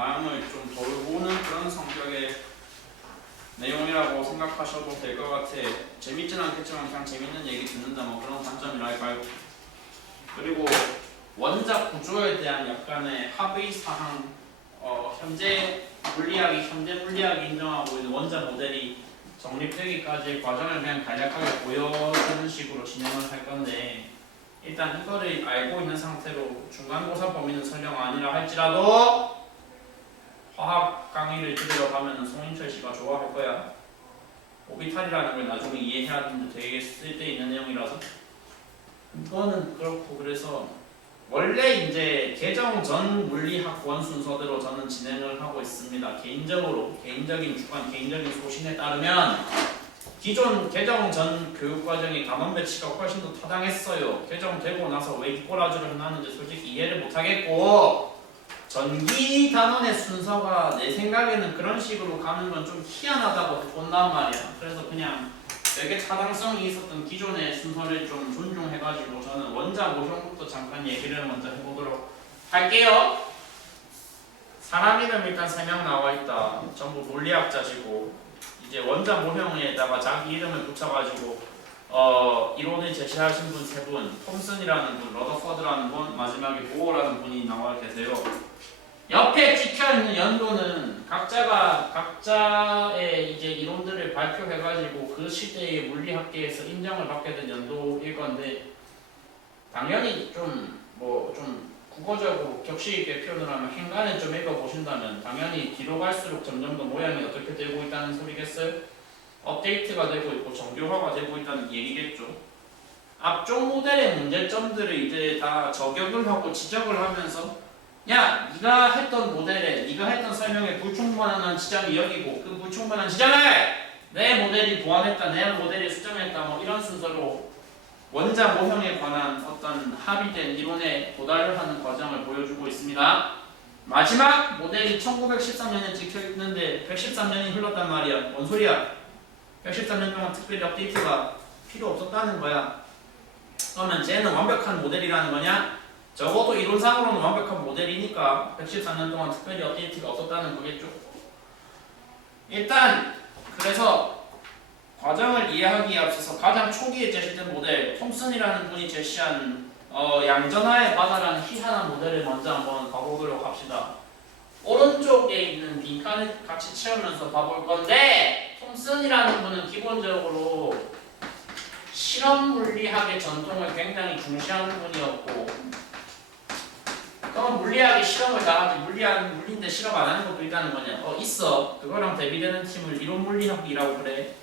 마음을 좀 돌보는 그런 성격의 내용이라고 생각하셔도 될 것 같아. 재밌지는 않겠지만 그냥 재밌는 얘기 듣는다 뭐 그런 관점이랄까요. 그리고 원작 구조에 대한 약간의 합의 사항, 현재 물리학이 인정하고 있는 원작 모델이 정립되기까지의 과정을 그냥 간략하게 보여주는 식으로 진행을 할 건데, 일단 이거를 알고 있는 상태로 중간고사 범위는 설령 아니라 할지라도 화학 강의를 들으러가면 송인철 씨가 좋아할 거야. 오비탈이라는 걸 나중에 이해해야 하는데 되게 쓸데있는 내용이라서 이거는 그렇고, 그래서 원래 이제 개정 전 물리학원 순서대로 저는 진행을 하고 있습니다. 개인적인 주관, 개인적인 소신에 따르면 기존 개정 전 교육과정의 단원 배치가 훨씬 더 타당했어요. 개정되고 나서 왜 이꼬라지를 해놨는지 솔직히 이해를 못하겠고, 전기 단원의 순서가 내 생각에는 그런 식으로 가는 건 좀 희한하다고 본단 말이야. 그래서 그냥 되게 타당성이 있었던 기존의 순서를 좀 존중해가지고 저는 원작 모형부터 잠깐 얘기를 먼저 해보도록 할게요. 사람 이름 일단 3명 나와있다. 전부 물리학자시고 이제 원작 모형에다가 자기 이름을 붙여가지고 이론을 제시하신 분 3분, 톰슨이라는 분, 러더퍼드라는 분, 마지막에 보어라는 분이 나와 계세요. 옆에 찍혀있는 연도는 각자의 이제 이론들을 발표해가지고 그 시대의 물리학계에서 인정을 받게 된 연도일 건데, 당연히 좀 국어적으로 격식 있게 표현을 하면 행간을 좀 읽어보신다면 당연히 뒤로 갈수록 점점 더 모양이 어떻게 되고 있다는 소리겠어요? 업데이트가 되고 있고 정교화가 되고 있다는 얘기겠죠. 앞쪽 모델의 문제점들을 이제 다 저격을 하고 지적을 하면서, 야, 네가 했던 모델에, 네가 했던 설명에 불충분한 지점이 여기고 그 불충분한 지점을 내 모델이 보완했다, 내 모델이 수정했다, 뭐 이런 순서로 원작 모형에 관한 어떤 합의된 이론에 도달을 하는 과정을 보여주고 있습니다. 마지막 모델이 1913년에 찍혀있는데 113년이 흘렀단 말이야. 뭔 소리야? 113년 동안 특별히 업데이트가 필요 없었다는 거야. 그러면 쟤는 완벽한 모델이라는 거냐? 적어도 이론상으로는 완벽한 모델이니까 113년 동안 특별히 업데이트가 없었다는 거겠죠. 일단 그래서 과정을 이해하기에 앞서서 가장 초기에 제시된 모델, 톰슨이라는 분이 제시한 양전하의 바다라는 희한한 모델을 먼저 한번 가보도록 합시다. 오른쪽에 있는 빈칸을 같이 채우면서 봐볼 건데, 톰슨이라는 분은 기본적으로 실험 물리학의 전통을 굉장히 중시하는 분이었고, 그럼 물리학이 실험을 다 하지, 물리인데 실험 안 하는 것도 있다는 거냐? 있어. 그거랑 대비되는 팀을 이론 물리학이라고 그래.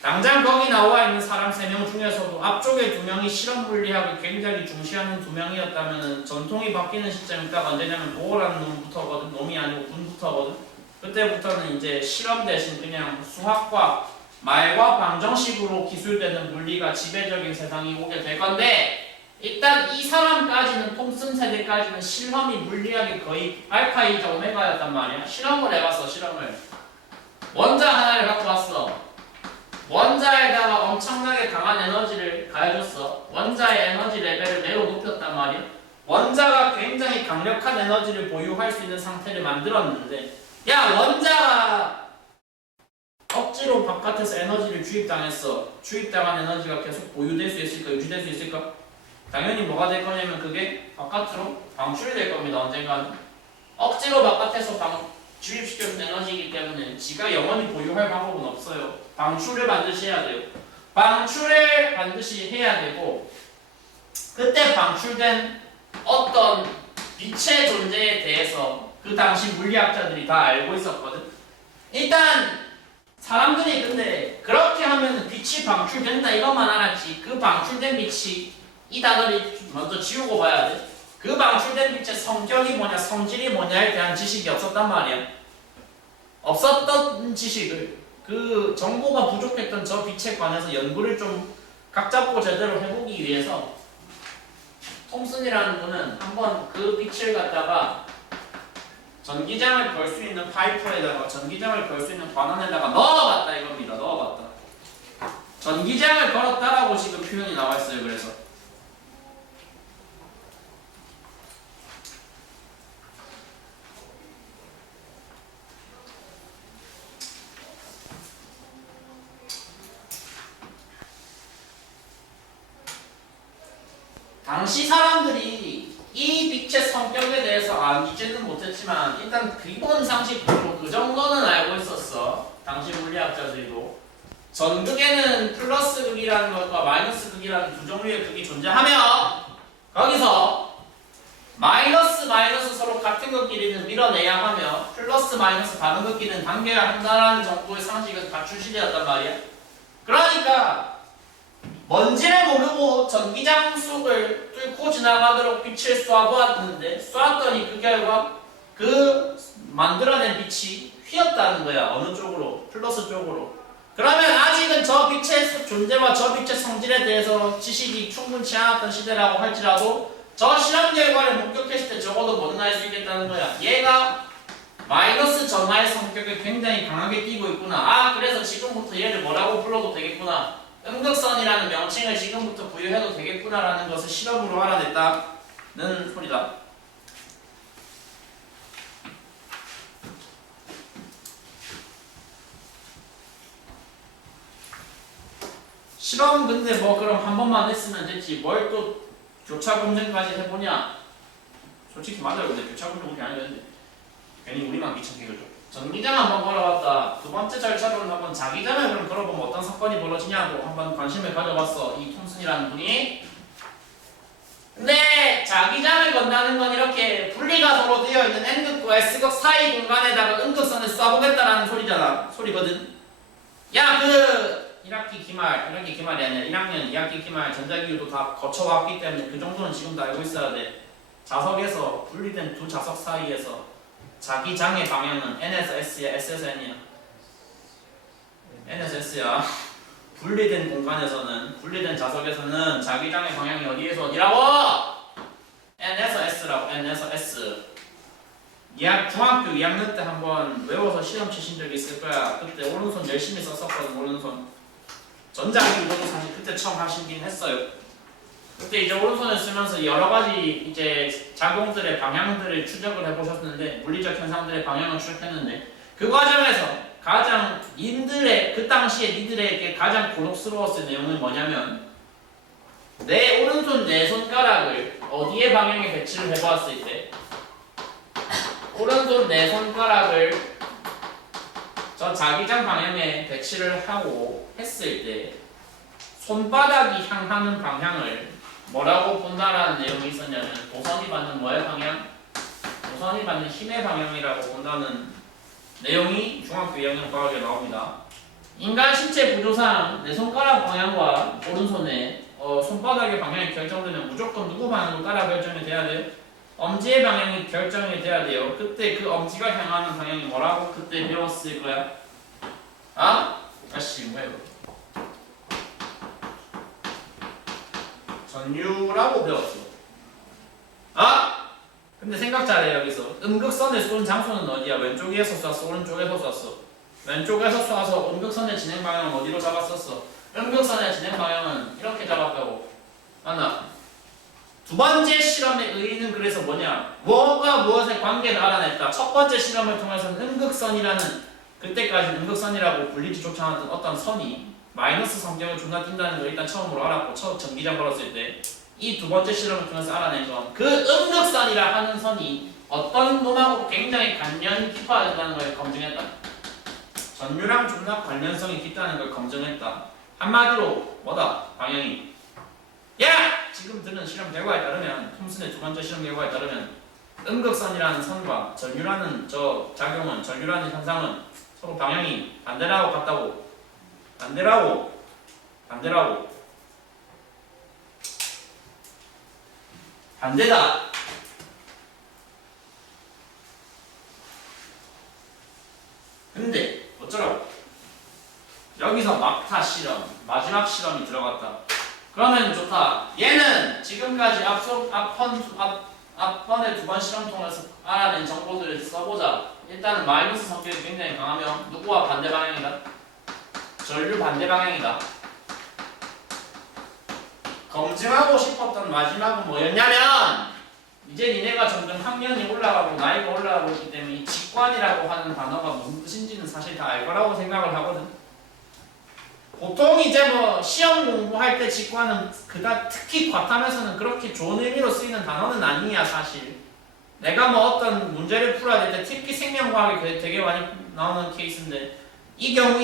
당장 거기 나와 있는 사람 3명 중에서도 앞쪽에 2명이 실험 물리학을 굉장히 중시하는 2명이었다면 전통이 바뀌는 시점이 딱 언제냐면 보어라는 놈이 아니고 분부터거든. 그때부터는 이제 실험 대신 그냥 수학과 말과 방정식으로 기술되는 물리가 지배적인 세상이 오게 될 건데, 일단 이 사람까지는, 톰슨 세대까지는 실험이 물리학의 거의 알파이자 오메가였단 말이야. 실험을 해봤어. 실험을 원자 하나를 갖고 왔어. 원자에다가 엄청나게 강한 에너지를 가해줬어. 원자의 에너지 레벨을 매우 높였단 말이야. 원자가 굉장히 강력한 에너지를 보유할 수 있는 상태를 만들었는데, 야, 원자가 억지로 바깥에서 에너지를 주입당했어. 주입당한 에너지가 계속 보유될 수 있을까? 유지될 수 있을까? 당연히 뭐가 될 거냐면 그게 바깥으로 방출이 될 겁니다. 언젠가는. 억지로 바깥에서 주입시켜준 에너지이기 때문에 지가 영원히 보유할 방법은 없어요. 방출을 반드시 해야 돼요. 방출을 반드시 해야 되고, 그때 방출된 어떤 빛의 존재에 대해서 그 당시 물리학자들이 다 알고 있었거든. 일단 사람들이 근데 그렇게 하면 빛이 방출된다 이것만 알았지, 그 방출된 빛이, 이 단어를 먼저 지우고 봐야 돼. 그 방출된 빛의 성격이 뭐냐, 성질이 뭐냐에 대한 지식이 없었단 말이야. 없었던 지식을, 그 정보가 부족했던 저 빛에 관해서 연구를 좀 각자 보고 제대로 해보기 위해서 톰슨이라는 분은 한번 그 빛을 갖다가 전기장을 걸 수 있는 파이프에다가, 전기장을 걸 수 있는 관원에다가 넣어봤다 이겁니다. 넣어봤다. 전기장을 걸었다라고 지금 표현이 나와 있어요. 그래서 당시 사람들이 이 빛의 성격에 대해서 알지는 못했지만 일단 기본 상식적으로 그 정도는 알고 있었어. 당시 물리학자들도. 전극에는 플러스 극이라는 것과 마이너스 극이라는 두 종류의 극이 존재하며 거기서 마이너스 서로 같은 극끼리는 밀어내야 하며 플러스 마이너스 다른 극끼리는 당겨야 한다는 정도의 상식을 갖춘 시대였단 말이야. 그러니까 뭔지를 모르고 전기장 속을 뚫고 지나가도록 빛을 쏴보았는데 쐈더니 그 결과 그 만들어낸 빛이 휘었다는 거야. 어느 쪽으로? 플러스 쪽으로. 그러면 아직은 저 빛의 존재와 저 빛의 성질에 대해서 지식이 충분치 않았던 시대라고 할지라도 저 실험 결과를 목격했을 때 적어도 뭔 알 수 있겠다는 거야. 얘가 마이너스 전하의 성격을 굉장히 강하게 띠고 있구나. 아, 그래서 지금부터 얘를 뭐라고 불러도 되겠구나. 음극선이라는 명칭을 지금부터 부여해도 되겠구나라는 것을 실험으로 알아냈다는 소리다. 실험 근데 뭐 그럼 한 번만 했으면 됐지. 뭘 또 교차 검증까지 해보냐? 솔직히 맞아요. 근데 교차 검증 그렇게 안 해도 되는데 괜히 우리만 귀찮게 그죠. 전기장 한번 걸어봤다. 두 번째 절차로는 한번 자기장을 그럼 걸어보면 어떤 사건이 벌어지냐고 한번 관심을 가져봤어. 이 톰슨이라는 분이. 근데 자기장을 건다는 건 이렇게 분리가 서로 되어 있는 N극과 S극 사이 공간에다가 음극선을 쏴보겠다라는 소리거든. 야, 그 1학기 기말이 아니라 1학년 2학기 기말 전자기후도 다 거쳐왔기 때문에 그 정도는 지금도 알고 있어야 돼. 자석에서 분리된 두 자석 사이에서 자기장의 방향은 N에서 S야, S에서 N이야. N에서 S야. 분리된 공간에서는, 분리된 자석에서는 자기장의 방향이 어디에서 어디라고? N에서 S라고. N에서 S. 중학교 2학년 때 한번 외워서 시험 치신 적이 있을 거야. 그때 오른손 열심히 썼었거든. 오른손. 전자기후도 사실 그때 처음 하시긴 했어요. 그때 이제 오른손을 쓰면서 여러 가지 이제 작용들의 방향들을 추적을 해보셨는데, 물리적 현상들의 방향을 추적했는데, 그 과정에서 가장 그 당시에 니들에게 가장 곤혹스러웠을 내용은 뭐냐면, 내 오른손 네 손가락을 어디에 방향에 배치를 해보았을 때, 오른손 네 손가락을 저 자기장 방향에 배치를 하고 했을 때 손바닥이 향하는 방향을 뭐라고 본다라는 내용이 있었냐면 도선이 받는 뭐의 방향? 도선이 받는 힘의 방향이라고 본다는 내용이 중학교 2학년 과학에 나옵니다. 인간 신체 구조상 내 손가락 방향과 오른손의 손바닥의 방향이 결정되면 무조건 누구 방향으로 따라 결정이 돼야 돼? 엄지의 방향이 결정이 돼야 돼요. 그때 그 엄지가 향하는 방향이 뭐라고 그때 배웠을 거야? 아? 다시 뭐야 이거? 전류라고 배웠어. 아? 근데 생각 잘해. 여기서 음극선을 쏜 장소는 어디야? 왼쪽에서 쐈어? 오른쪽에서 쐈어? 왼쪽에서 쏴서 음극선의 진행 방향은 어디로 잡았었어? 음극선의 진행 방향은 이렇게 잡았다고. 맞나? 두 번째 실험의 의의는 그래서 뭐냐? 뭐가 무엇의 관계를 알아냈다. 첫 번째 실험을 통해서는 음극선이라는, 그때까지 음극선이라고 불리지조차 않았던 어떤 선이 마이너스 성격을 존나 띈다는 걸 일단 처음으로 알았고, 첫 전기장 걸었을 때 이 두 번째 실험을 통해서 알아낸 건 그 음극선이라 하는 선이 어떤 놈하고 굉장히 관련이 깊어진다는 걸 검증했다. 전류랑 존나 관련성이 깊다는 걸 검증했다. 한마디로 뭐다? 방향이. 야! 지금 들은 실험 결과에 따르면, 톰슨의 두 번째 실험 결과에 따르면 음극선이라는 선과 전류라는 저 작용은, 전류라는 현상은 서로 방향이 반대라고 같다고. 반대라고. 반대다. 근데 어쩌라고? 여기서 막타 실험, 마지막 실험이 들어갔다. 그러면 좋다. 얘는 지금까지 앞번에 두 번 실험 통해서 알아낸 정보들을 써보자. 일단은 마이너스 성격이 굉장히 강하며 누구와 반대 방향이다? 전류 반대 방향이다. 검증하고 싶었던 마지막은 뭐였냐면, 이제 니네가 점점 학년이 올라가고 나이가 올라가고 있기 때문에 이 직관이라고 하는 단어가 무슨 뜻인지는 사실 다 알 거라고 생각을 하거든. 보통 이제 뭐 시험 공부할 때 직관은 그가 특히 과탐에서는 그렇게 좋은 의미로 쓰이는 단어는 아니야 사실. 내가 뭐 어떤 문제를 풀어야 될 때 특히 생명과학이 되게 많이 나오는 케이스인데 이 경우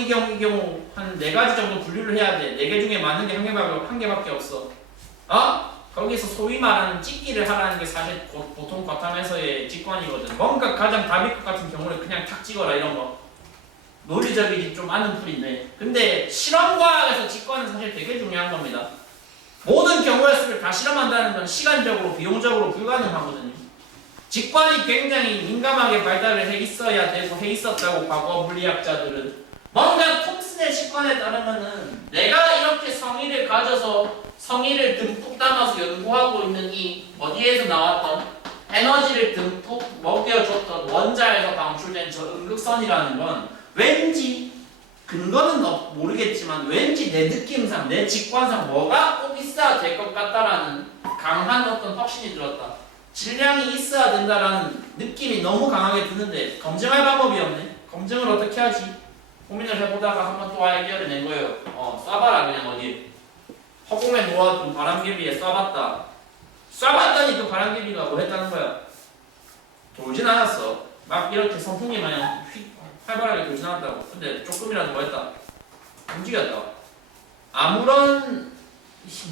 한 4가지 정도 분류를 해야 돼. 4개 중에 맞는 게 한 개밖에 없어. 거기서 소위 말하는 찍기를 하라는 게 사실 보통 과탐에서의 직관이거든. 뭔가 가장 답일 것 같은 경우를 그냥 탁 찍어라 이런 거. 논리적이지 좀 아는 풀인데 근데 실험과학에서 직관은 사실 되게 중요한 겁니다. 모든 경우의 수를 다 실험한다는 건 시간적으로 비용적으로 불가능하거든요. 직관이 굉장히 민감하게 발달을 해 있어야 되고 해 있었다고 과거 물리학자들은 뭔가 톰슨의 직관에 따르면은 내가 이렇게 성의를 가져서 성의를 듬뿍 담아서 연구하고 있는 이 어디에서 나왔던 에너지를 듬뿍 먹여줬던 원자에서 방출된 저 음극선이라는 건 왠지 근거는 모르겠지만 왠지 내 느낌상 내 직관상 뭐가 꼭 있어야 될 것 같다라는 강한 어떤 확신이 들었다. 질량이 있어야 된다라는 느낌이 너무 강하게 드는데 검증할 방법이 없네. 검증을 어떻게 하지? 고민을 해보다가 한번 또 아이디어를 낸 거예요. 쏴봐라 그냥 어디 허공에 놓아둔 바람개비에 쏴봤다. 쏴봤더니 그 바람개비가 뭐 했다는 거야? 돌진 않았어. 막 이렇게 선풍기 마냥 활발하게 돌진 않았다고. 근데 조금이라도 뭐 했다? 움직였다. 아무런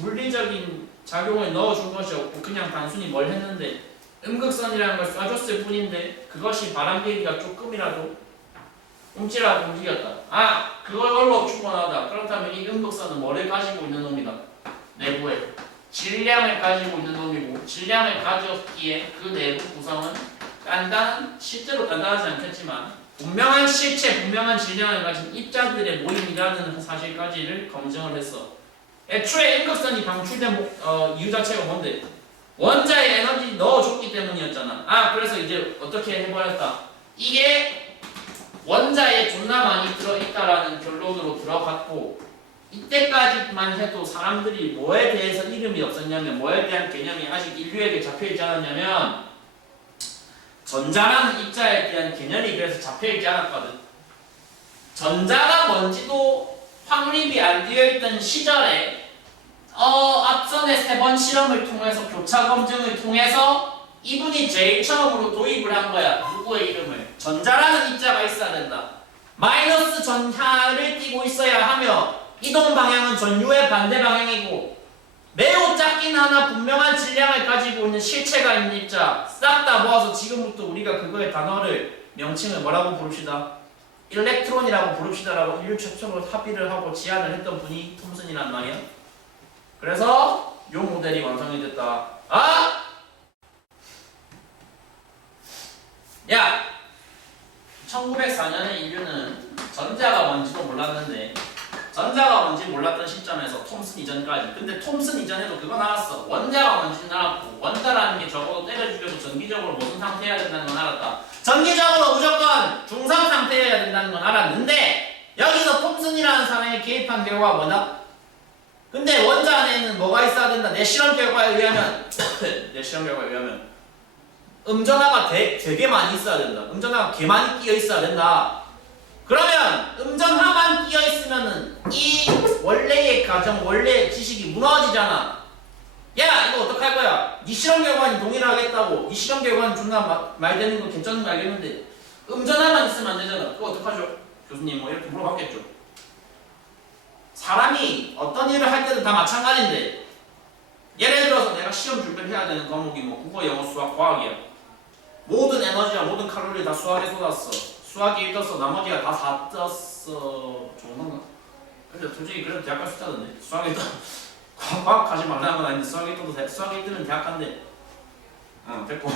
물리적인 작용을 넣어준 것이 없고 그냥 단순히 뭘 했는데 음극선이라는 걸 쏴줬을 뿐인데 그것이 바람개비가 조금이라도 움찔하고 움직였다. 그걸로 충분하다. 그렇다면 이 음극선은 뭐를 가지고 있는 놈이다? 내부에 질량을 가지고 있는 놈이고 질량을 가졌기에 그 내부 구성은 실제로 단단하지 않겠지만 분명한 실체, 분명한 질량을 가진 입자들의 모임이라는 사실까지를 검증을 했어. 애초에 음극선이 방출된 이유 자체가 뭔데? 원자에 에너지 넣어줬기 때문이었잖아. 그래서 이제 어떻게 해버렸다. 이게 원자에 존나 많이 들어있다라는 결론으로 들어갔고 이때까지만 해도 사람들이 뭐에 대해서 이름이 없었냐면 뭐에 대한 개념이 아직 인류에게 잡혀있지 않았냐면 전자라는 입자에 대한 개념이 그래서 잡혀있지 않았거든. 전자가 뭔지도 확립이 안 되어있던 시절에 앞선의 3번 실험을 통해서 교차 검증을 통해서 이분이 제일 처음으로 도입을 한 거야. 누구의 이름을? 전자라는 입자가 있어야 된다. 마이너스 전하를 띠고 있어야 하며 이동 방향은 전류의 반대 방향이고 매우 작긴 하나 분명한 질량을 가지고 있는 실체가 있는 입자 싹 다 모아서 지금부터 우리가 그거의 단어를 명칭을 뭐라고 부릅시다. 일렉트론이라고 부릅시다라고 인류 최초로 합의를 하고 제안을 했던 분이 톰슨이란 말이야. 그래서 요 모델이 완성이 됐다. 야! 1904년에 인류는 전자가 뭔지도 몰랐는데 전자가 뭔지 몰랐던 시점에서 톰슨 이전까지 근데 톰슨 이전에도 그거 나왔어. 원자가 뭔지는 알았고 원자라는 게 적어도 때려 죽여도 전기적으로 무슨 상태여야 된다는 건 알았다. 전기적으로 무조건 중상 상태여야 된다는 건 알았는데 여기서 톰슨이라는 사람이 개입한 결과가 뭐다? 근데 원자 안에는 뭐가 있어야 된다? 내 실험 결과에 의하면 음전하가 되게 많이 있어야 된다. 음전하가 개 많이 끼어 있어야 된다. 그러면 음전하만 끼어 있으면은 이 원래의 가정, 원래의 지식이 무너지잖아. 야, 이거 어떡할 거야? 네 실험 결과는 동일하겠다고. 네 실험 결과는 존나 말되는 거 괜찮은 거 알겠는데 음전하만 있으면 안 되잖아. 그거 어떡하죠? 교수님 뭐 이렇게 물어봤겠죠. 사람이 어떤 일을 할 때는 다 마찬가지인데 예를 들어서 내가 시험 준비를 해야 되는 과목이 뭐 국어, 영어, 수학, 과학이야. 모든 에너지와 모든 칼로리 다 수학에 쏟았어. 수학이 1 떴어. 나머지가 다 4 떴어. 좋은 건가? 근데 솔직히 그래도 대학 갈 수 있다던데. 수학에 떠 과학 가지 말라는 건 아닌데 수학에 떠도 돼. 수학에 뜨면 대학 간대. 됐고.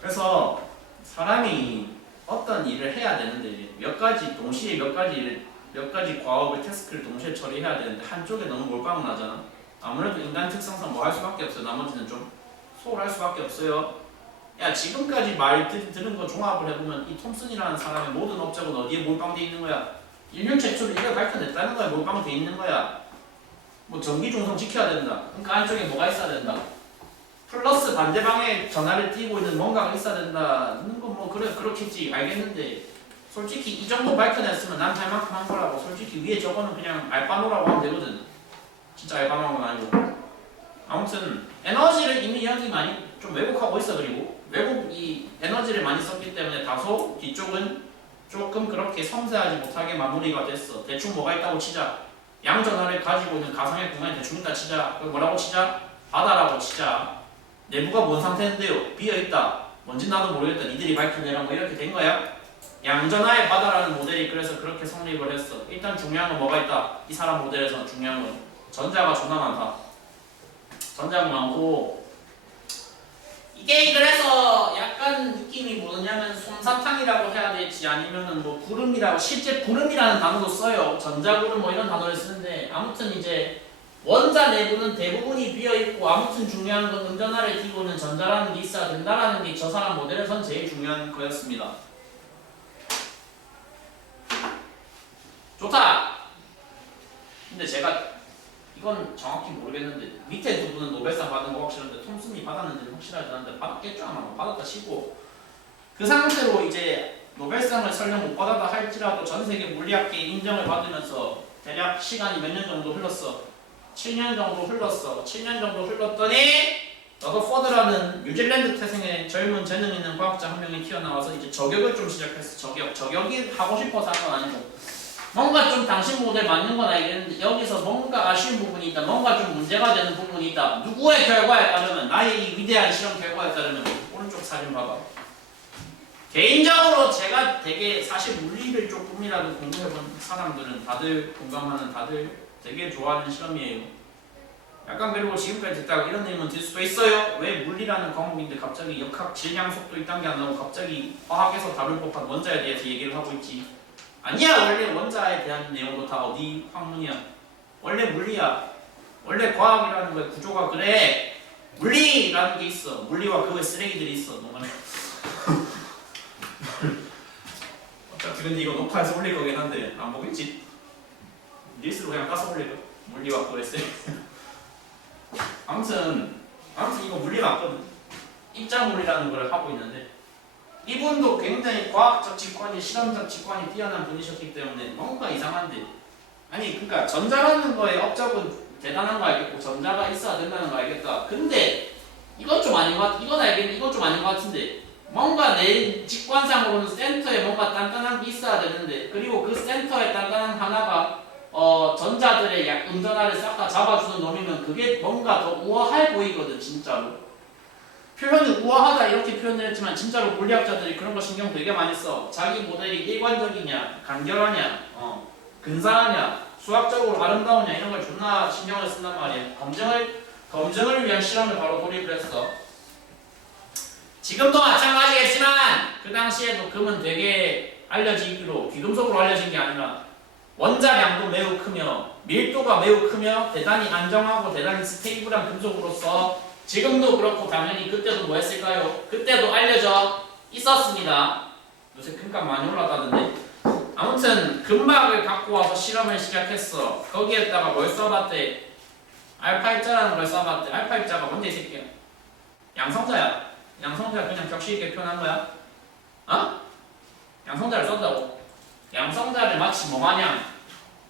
그래서 사람이 어떤 일을 해야 되는데 몇 가지 동시에 몇 가지 과업을 태스크를 동시에 처리해야 되는데 한쪽에 너무 몰빵을 하잖아. 아무래도 인간 특성상 뭐 할 수밖에 없어요. 나머지는 좀 소홀할 수밖에 없어요. 야, 지금까지 말 들은 거 종합을 해보면 이 톰슨이라는 사람의 모든 업적은 어디에 몰빵돼 있는 거야? 인류 최초로 이걸 밝혀냈다는 거야. 몰빵돼 있는 거야. 뭐 전기 중성 지켜야 된다. 그러니까 안쪽에 뭐가 있어야 된다. 플러스 반대 방에 전하를 띄고 있는 뭔가가 있어야 된다는 건 뭐 그래 그렇겠지 알겠는데 솔직히 이 정도 밝혀냈으면 난 할 만큼 한 거라고. 솔직히 위에 저거는 그냥 알바노라고 하면 되거든. 진짜 알바노는 아니고. 아무튼 에너지를 이미 여기 많이 좀 왜곡하고 있어. 그리고 왜곡이 에너지를 많이 썼기 때문에 다소 뒤쪽은 조금 그렇게 섬세하지 못하게 마무리가 됐어. 대충 뭐가 있다고 치자. 양전하를 가지고 있는 가상의 공간이 대충 있다 치자. 그럼 뭐라고 치자? 바다라고 치자. 내부가 뭔 상태인데요? 비어있다. 뭔지 나도 모르겠다. 니들이 밝혀내라. 뭐 이렇게 된 거야. 양전하의 바다라는 모델이 그래서 그렇게 성립을 했어. 일단 중요한 건 뭐가 있다. 이 사람 모델에서는 중요한 건 전자가 존나 많다. 전자가 많고 이게 그래서 약간 느낌이 뭐냐면 솜사탕이라고 해야 될지 아니면은 뭐 구름이라고 실제 구름이라는 단어도 써요. 전자구름 뭐 이런 단어를 쓰는데 아무튼 이제 원자 내부는 대부분이 비어있고 아무튼 중요한 건 음전하를 띄고는 전자라는 게 있어야 된다라는 게 저 사람 모델에선 제일 중요한 거였습니다. 좋다! 근데 제가 이건 정확히 모르겠는데 밑에 두 분은 노벨상 받은 거 확실한데 톰슨이 받았는지는 확실하지 않은데 받았겠죠 아마. 받았다 치고 그 상태로 이제 노벨상을 설령 못 받았다 할지라도 전 세계 물리학계 인정을 받으면서 대략 시간이 몇 년 정도 흘렀어. 7년 정도 흘렀어. 7년 정도 흘렀더니 러더퍼드라는 뉴질랜드 태생의 젊은 재능 있는 과학자 한 명이 튀어나와서 이제 저격을 좀 시작했어. 저격이 하고 싶어서 한 건 아니고 뭔가 좀 당신 모델 맞는 건 알겠는데 여기서 뭔가 아쉬운 부분이 있다. 뭔가 좀 문제가 되는 부분이 있다. 누구의 결과에 따르면 나의 이 위대한 실험 결과에 따르면 오른쪽 사진 봐봐. 개인적으로 제가 되게 사실 물리를 조금이라도 공부해본 사람들은 다들 공감하는 다들 되게 좋아하는 실험이에요. 약간 그리고 지금까지 듣다가 이런 의문 들 수도 있어요. 왜 물리라는 과목인데 갑자기 역학 질량 속도 1단계 안 나오고 갑자기 화학에서 다룰 법한 원자에 대해서 얘기를 하고 있지. 아니야. 원래 원자에 대한 내용도 다 어디 학문이야. 원래 물리야. 원래 과학이라는 거의 구조가 그래. 물리라는 게 있어. 물리와 그 외 쓰레기들이 있어. 너무 어차피 근데 이거 녹화해서 올릴 거긴 한데 안 보겠지? 릴스로 그냥 까서 올릴까? 물리와 그 외 쓰레기. 아무튼 이거 물리 맞거든. 입자물이라는 걸 하고 있는데 이분도 굉장히 과학적 직관이 실험적 직관이 뛰어난 분이셨기 때문에 뭔가 이상한데 아니 그러니까 전자라는 거에 업적은 대단한 거 알겠고 전자가 있어야 된다는 거 알겠다. 근데 이건 좀 아닌 것 같. 이건 알겠는데 이건 좀 아닌 것 같은데 뭔가 내 직관상으로는 센터에 뭔가 단단한 게 있어야 되는데 그리고 그 센터에 단단한 하나가 전자들의 음전하를 싹 다 잡아주는 놈이면 그게 뭔가 더 우아해 보이거든 진짜로. 표현은 우아하다 이렇게 표현을 했지만 진짜로 물리학자들이 그런 거 신경 되게 많이 써. 자기 모델이 일관적이냐, 간결하냐, 근사하냐, 수학적으로 아름다우냐 이런 걸 존나 신경을 쓴단 말이야. 검증을 위한 실험을 바로 돌입을 했어. 지금도 마찬가지겠지만 그 당시에도 금은 되게 알려지기로 귀금속으로 알려진 게 아니라 원자량도 매우 크며 밀도가 매우 크며 대단히 안정하고 대단히 스테이블한 금속으로서 지금도 그렇고 당연히 그때도 뭐 했을까요? 그때도 알려져 있었습니다. 요새 금값 많이 올랐다던데. 아무튼 금박을 갖고 와서 실험을 시작했어. 거기에다가 뭘 써봤대? 알파입자라는 걸 써봤대. 알파입자가 뭔데 이 새끼야? 양성자야. 양성자 그냥 격식 있게 표현한 거야? 어? 양성자를 썼다고. 양성자를 마치 뭐 마냥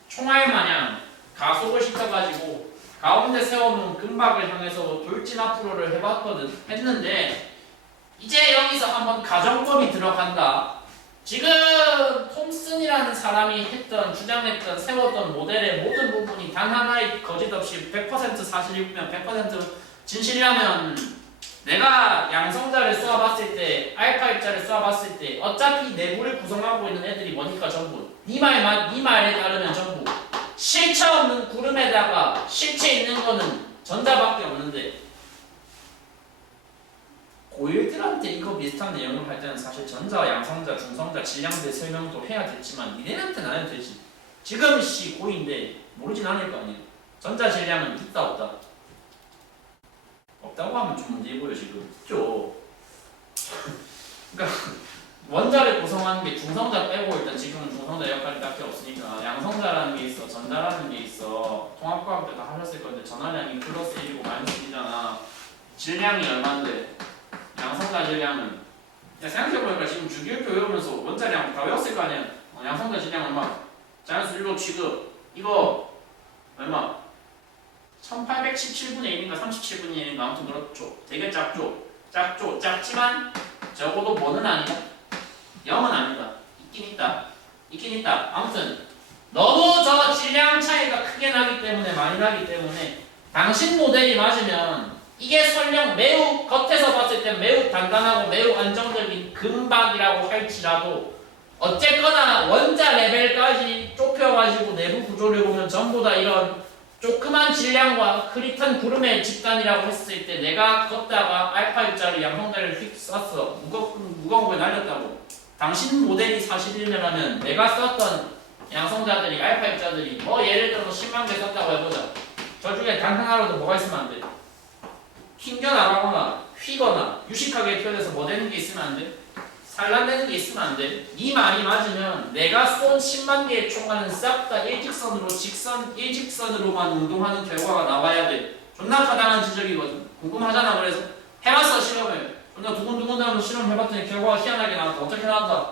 총알 마냥 가속을 시켜가지고 가운데 세워놓은 금박을 향해서 돌진 앞으로를 해봤거든. 했는데 이제 여기서 한번 가정법이 들어간다. 지금 톰슨이라는 사람이 주장했던 세웠던 모델의 모든 부분이 단 하나의 거짓 없이 100% 사실이면 100% 진실이라면 내가 양성자를 쏘아봤을 때 알파 입자를 쏘아봤을 때 어차피 내부를 구성하고 있는 애들이 뭐니까 전부 네 말에 따르면 전부 실체 없는 구름에다가 실체 있는 거는 전자밖에 없는데 고1들한테 이거 비슷한 내용을 할 때는 사실 전자, 양성자, 중성자, 질량들 설명도 해야 됐지만 니네한테는 안 해도 되지. 지금 고2인데 모르진 않을 거 아니야. 전자 질량은 있다 없다? 없다고 하면 좀 문제 보여 지금. 있죠. 그러니까 원자를 구성하는 게 중성자 빼고 일단 지금은 중성자 역할이 딱히 없으니까 양성자라는 게 있어, 전자라는 게 있어. 통합과학 때 다 하셨을 건데 전하량이 플러스 1이고 마이너스 1이잖아. 질량이 얼마인데? 양성자 질량은 생각해보니까 지금 주기율표 외우면서 원자량 다 외웠을 거 아니야. 양성자 질량 얼마? 자연수 1로 취급. 이거 얼마? 1817분의 1인가 37분의 1인가 아무튼 그렇죠. 되게 작죠. 작지만 적어도 뭐는 아니다. 0은 아니다. 있긴 있다. 아무튼 너무 저 질량 차이가 크게 나기 때문에 많이 나기 때문에 당신 모델이 맞으면 이게 설령 매우 겉에서 봤을 때 매우 단단하고 매우 안정적인 금박이라고 할지라도 어쨌거나 원자 레벨까지 좁혀가지고 내부 구조를 보면 전부 다 이런 조그만 질량과 흐릿한 구름의 집단이라고 했을 때 내가 걷다가 알파 입자를 양성자를 휙 쐈어. 무거운 걸 날렸다고. 당신 모델이 사실이라면 내가 썼던 양성자들이 알파 입자들이 뭐 예를 들어서 10만 개 썼다고 해보자. 저 중에 단 하나라도 뭐가 있으면 안 돼? 튕겨나가거나 휘거나 유식하게 표현해서 뭐 되는 게 있으면 안 돼? 산란되는 게 있으면 안 돼. 이 말이 맞으면 내가 쏜 10만 개의 총알은 싹 다 일직선으로만 운동하는 결과가 나와야 돼. 존나 타당한 지적이거든. 궁금하잖아. 그래서 해봤어 실험을. 존나 두근두근 하면서 실험 해봤더니 결과가 희한하게 나왔다. 어떻게 나왔다?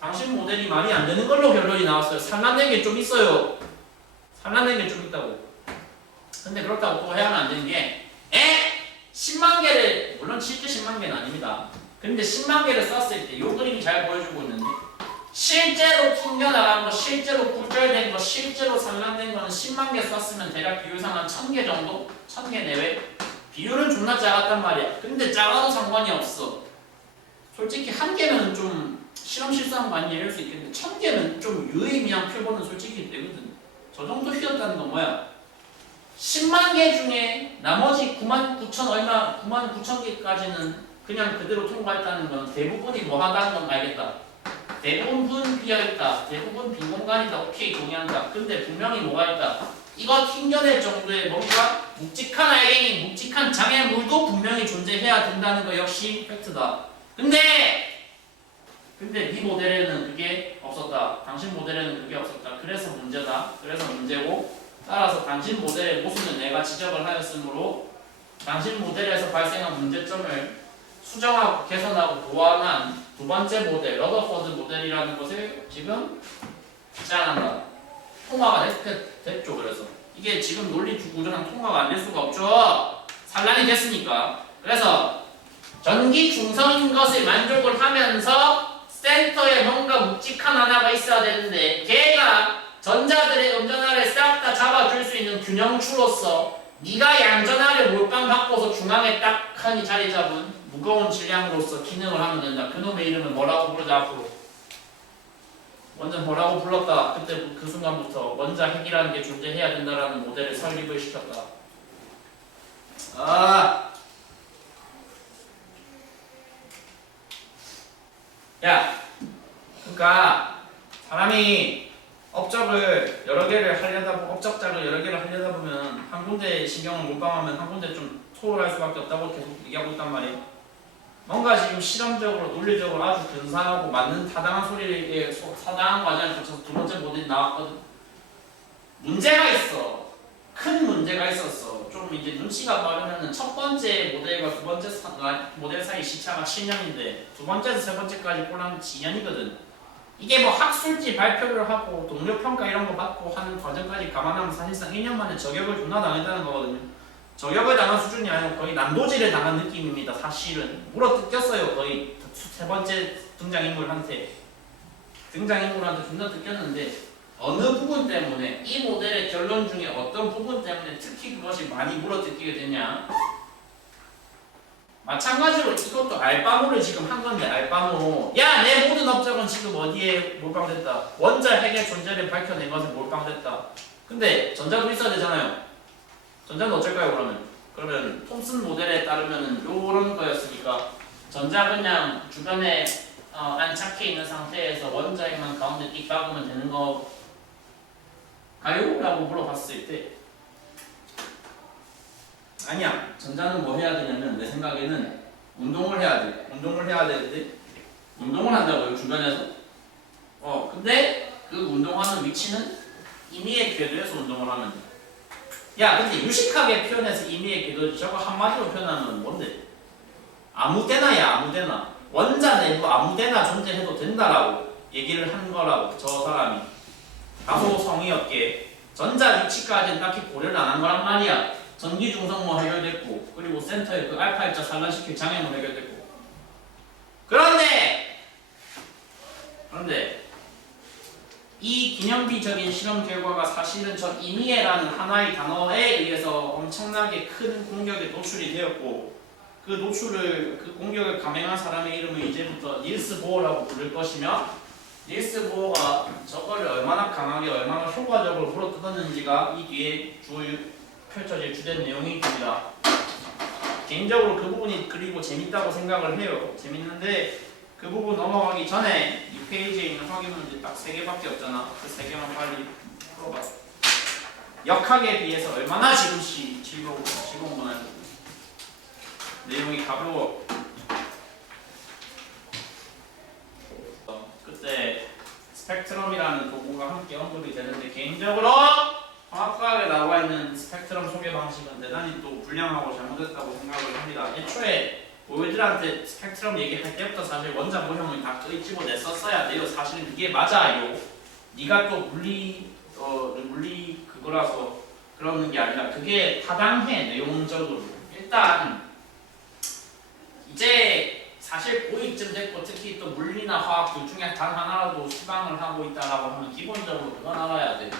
당신 모델이 말이 안 되는 걸로 결론이 나왔어요. 산란된 게 좀 있어요. 산란된 게 좀 있다고. 근데 그렇다고 또 해야만 안 되는 게 10만 개를 물론 실제 10만 개는 아닙니다. 근데 10만 개를 썼을 때 이 그림이 잘 보여주고 있는데 실제로 튕겨나간 거, 실제로 굴절된 거, 실제로 산란된 거는 10만 개 썼으면 대략 비율상 한 1000개 정도? 1000개 내외? 비율은 존나 작았단 말이야. 근데 작아도 상관이 없어. 솔직히 한 개는 좀 실험 실수한 거 많이 예를 수 있겠는데 1000개는 좀 유의미한 표본은 솔직히 되거든. 저 정도 휘었다는 건 뭐야? 10만 개 중에 나머지 9만 9천 얼마 9만 9천 개까지는 그냥 그대로 통과했다는 건 대부분이 뭐 하다는 건 알겠다. 대부분 비어있다. 대부분 빈 공간이다. 오케이 동의한다. 근데 분명히 뭐가 있다. 이거 튕겨낼 정도의 뭔가 묵직한 알갱이, 묵직한 장애물도 분명히 존재해야 된다는 거 역시 팩트다. 근데 네 모델에는 그게 없었다. 당신 모델에는 그게 없었다. 그래서 문제다. 그래서 문제고 따라서 당신 모델의 모순을 내가 지적을 하였으므로 당신 모델에서 발생한 문제점을 수정하고 개선하고 보완한 두 번째 모델, 러더포드 모델이라는 것을 지금 제안한다. 통과가 됐죠. 그래서 이게 지금 논리 구조랑 통과가 안 될 수가 없죠. 산란이 됐으니까. 그래서 전기 중성인 것을 만족을 하면서 센터에 뭔가 묵직한 하나가 있어야 되는데 걔가 전자들의 음전하를 싹 다 잡아줄 수 있는 균형추로서 네가 양전하를 몰빵 바꿔서 중앙에 딱 하니 자리 잡은 무거운 질량으로서 기능을 하면 된다. 그놈의 이름은 뭐라고 부르자 앞으로. 먼저 뭐라고 불렀다. 그때 그 순간부터 원자 핵이라는 게 존재해야 된다라는 모델을 설립을 시켰다. 야, 그러니까 사람이 업적을 여러 개를 하려다 보면 업적작을 여러 개를 하려다 보면 한 군데 신경을 몰빵하면 한 군데 좀 토로할 수밖에 없다고 계속 얘기하고 있단 말이에요. 뭔가 지금 실험적으로 논리적으로 아주 근사하고 맞는 타당한 소리에 타당한 과정을 거쳐서 두 번째 모델이 나왔거든. 문제가 있어. 큰 문제가 있었어. 좀 이제 눈치가 빠르면은 첫 번째 모델과 두 번째 모델 사이 시차가 7년인데 두 번째에서 세 번째까지 꼴랑 2년이거든. 이게 뭐 학술지 발표를 하고 동료평가 이런 거 받고 하는 과정까지 감안하면 사실상 1년 만에 저격을 존나 당했다는 거거든요. 저격을 당한 수준이 아니고 거의 난도질을 당한 느낌입니다. 사실은 물어뜯겼어요. 거의 세 번째 등장인물한테 존나 뜯겼는데 어느 부분 때문에 이 모델의 결론 중에 어떤 부분 때문에 특히 그것이 많이 물어뜯기게 됐냐. 마찬가지로 이것도 알바모를 지금 한 건데 알바모 야 내 모든 업적은 지금 어디에 몰빵됐다. 원자 핵의 존재를 밝혀낸 것에 몰빵됐다. 근데 전자도 있어야 되잖아요. 전자는 어쩔까요 그러면? 그러면 톰슨 모델에 따르면 요런 거였으니까 전자 그냥 주변에 안착해 있는 상태에서 원자핵만 가운데 띡 박으면 되는 거 가요? 라고 물어봤을 때 아니야. 전자는 뭐 해야 되냐면 내 생각에는 운동을 해야 돼. 운동을 해야 되는데 운동을 한다고요 주변에서. 근데 그 운동하는 위치는 임의의 궤도에서 운동을 하면 돼. 야 근데 유식하게 표현해서 임의의 궤도 저거 한마디로 표현하면 뭔데? 아무데나야 아무데나. 원자 내부 아무데나 존재해도 된다라고 얘기를 한 거라고. 저 사람이 다소 성의 없게 전자 위치까지는 딱히 고려를 안 한 거란 말이야. 전기 중성모 해결됐고, 그리고 센터에 그 알파 입자 산란시킬 장애물 해결됐고. 그런데 이 기념비적인 실험 결과가 사실은 저 이미에라는 하나의 단어에 의해서 엄청나게 큰 공격에 노출이 되었고, 그 공격을 감행한 사람의 이름을 이제부터 닐스 보어라고 부를 것이며, 닐스 보어가 저거를 얼마나 강하게 얼마나 효과적으로 물어뜯었는지가 이 뒤에 펼쳐질 주된 내용이 됩니다. 개인적으로 그 부분이 그리고 재밌다고 생각을 해요. 재밌는데 그 부분 넘어가기 전에 이 페이지에 있는 확인 문제 딱 3개밖에 없잖아. 그 3개만 빨리 풀어봐. 역학에 비해서 얼마나 즐거운 거나 내용이 가벼워. 그때 스펙트럼이라는 도구가 함께 언급이 되는데, 개인적으로 화학과학에 나와 있는 스펙트럼 소개 방식은 대단히 또 불량하고 잘못했다고 생각을 합니다. 애초에 너희들한테 스펙트럼 얘기할 때부터 사실 원자 모형을 다 끄집어냈었어야 돼요. 사실은 그게 맞아요. 네가 또 물리 그거라서 그러는 게 아니라 그게 타당해. 내용적으로 일단 이제 사실 고2쯤 됐고, 특히 또 물리나 화학 둘 중에 단 하나라도 수강을 하고 있다라고 하면 기본적으로 그건 알아야 돼.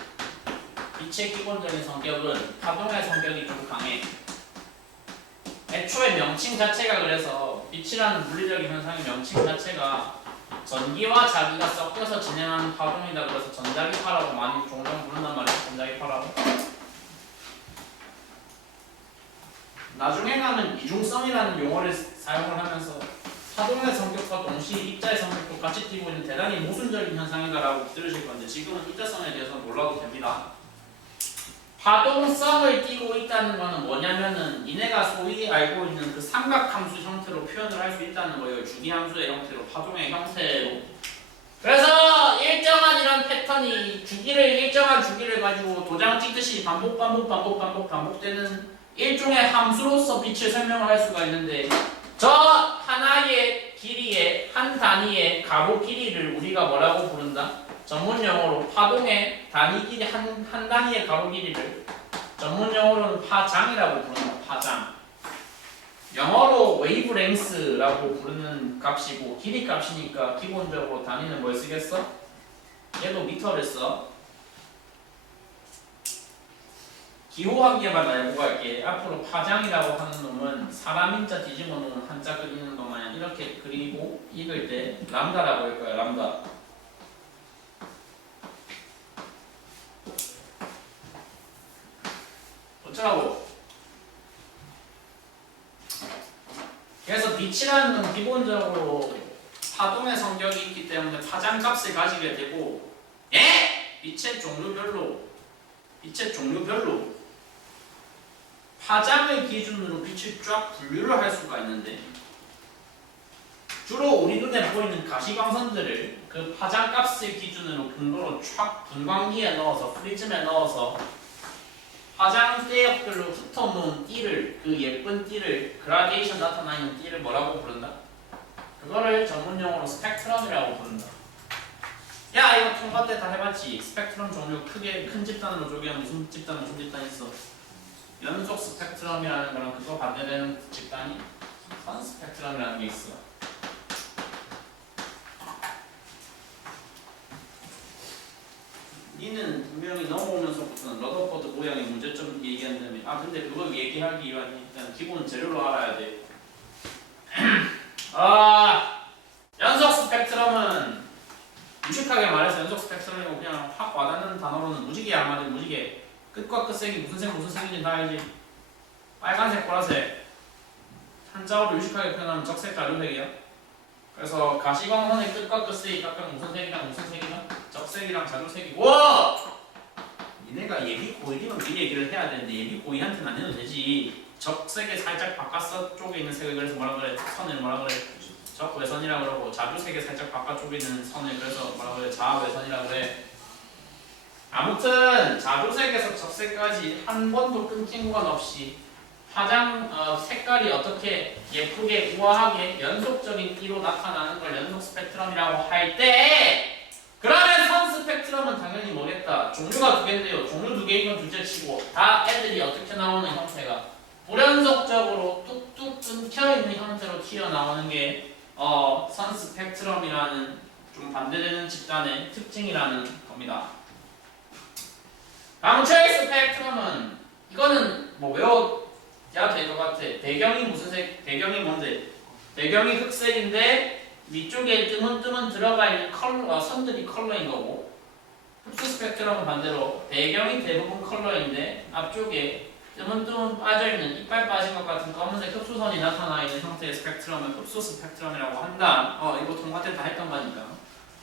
빛의 기본적인 성격은 파동의 성격이 좀 강해. 애초에 명칭 자체가, 그래서 빛이라는 물리적인 현상의 명칭 자체가 전기와 자기가 섞여서 진행하는 파동이다. 그래서 전자기파라고 많이 종종 부른단 말이야. 전자기파라고. 나중에 가면 이중성이라는 용어를 사용을 하면서 파동의 성격과 동시에 입자의 성격도 같이 띄고 있는 대단히 모순적인 현상이다라고 들으실 건데, 지금은 입자성에 대해서 몰라도 됩니다. 파동성을 띠고 있다는 것은 뭐냐면은 이내가 소위 알고 있는 그 삼각함수 형태로 표현을 할 수 있다는 거예요. 주기함수의 형태로, 파동의 형태로. 그래서 일정한 이런 패턴이 일정한 주기를 가지고 도장 찍듯이 반복되는 일종의 함수로서 빛을 설명을 할 수가 있는데, 저 하나의 길이의 한 단위의 가로 길이를 우리가 뭐라고 부른다? 전문 용어로 파동의 단위 길이 한 단위의 가로 길이를 전문 용어로는 파장이라고 부른다. 파장. 영어로 웨이브랭스라고 부르는 값이고, 길이 값이니까 기본적으로 단위는 뭘 쓰겠어? 얘도 미터를 써. 기호학계만 알고 갈게. 앞으로 파장이라고 하는 놈은 사람 인자 뒤집어 놓은 한자 그리는 거 마냥 이렇게 그리고 읽을 때 람다라고 할 거야. 람다. 어쩌라고? 그래서 빛이라는 건 기본적으로 파동의 성격이 있기 때문에 파장값을 가지게 되고, 빛의 종류별로 파장을 기준으로 빛을 쫙 분류를 할 수가 있는데, 주로 우리 눈에 보이는 가시광선들을 그 파장값을 기준으로 근거로 쫙 분광기에 넣어서 프리즘에 넣어서 파장 대역별로 흩어놓은 띠를, 그 예쁜 띠를, 그라데이션 나타나 있는 띠를 뭐라고 부른다? 그거를 전문용어로 스펙트럼이라고 부른다. 야, 이거 통과 때 다 해봤지? 스펙트럼 종류 크게 큰 집단으로 쪼개면 무슨 집단 있어? 연속 스펙트럼이라는 거랑 그거 반대되는 집단이 선 스펙트럼이라는 게 있어. 니는 분명히 넘어오면서부터는 러더포드 모양의 문제점 얘기한다며. 근데 그걸 얘기하기 위한 일단 기본 재료로 알아야 돼. 연속 스펙트럼은 무식하게 말해서 연속 스펙트럼이고, 그냥 확 와닿는 단어로는 무지개야. 한마디로 무지개. 끝과 끝색이 무슨 색인지 다 알지? 빨간색, 보라색. 한자어로 유식하게 표현하면 적색, 자주색이야. 그래서 가시광선의 끝과 끝색이 각각 무슨 색이랑 무슨 색이랑 적색이랑 자주색이고, 니네가 예비 고이면 미리 얘기를 해야 되는데 예비 고이한테는 안 해도 되지. 적색에 살짝 바깥 쪽에 있는 색을 그래서 뭐라 그래? 선을 뭐라 그래? 적외선이라 그러고, 자주색에 살짝 바깥쪽에 있는 선을 그래서 뭐라 그래? 자외선이라 그래. 아무튼 자주색에서 적색까지 한 번도 끊긴 건 없이 화장 색깔이 어떻게 예쁘게 우아하게 연속적인 띠로 나타나는 걸 연속 스펙트럼이라고 할 때, 종류가 두 개인데요. 종류 두 개인 건 둘째치고 다 애들이 어떻게 나오는 형태가 불연속적으로 뚝뚝 끊겨있는 형태로 튀어나오는 게 선 스펙트럼이라는 좀 반대되는 집단의 특징이라는 겁니다. 방출의 스펙트럼은 이거는 뭐 외워야 될 것 같아. 배경이 무슨 색? 배경이 뭔데? 배경이 흑색인데 위쪽에 뜨문뜨문 들어가 있는 선들이 컬러인 거고, 흡수 스펙트럼은 반대로 배경이 대부분 컬러인데 앞쪽에 뜨문뜨문 빠져있는 이빨 빠진 것 같은 검은색 흡수선이 나타나 있는 형태의 스펙트럼을 흡수 스펙트럼이라고 한다. 이거 통과 때 다 했던 거니까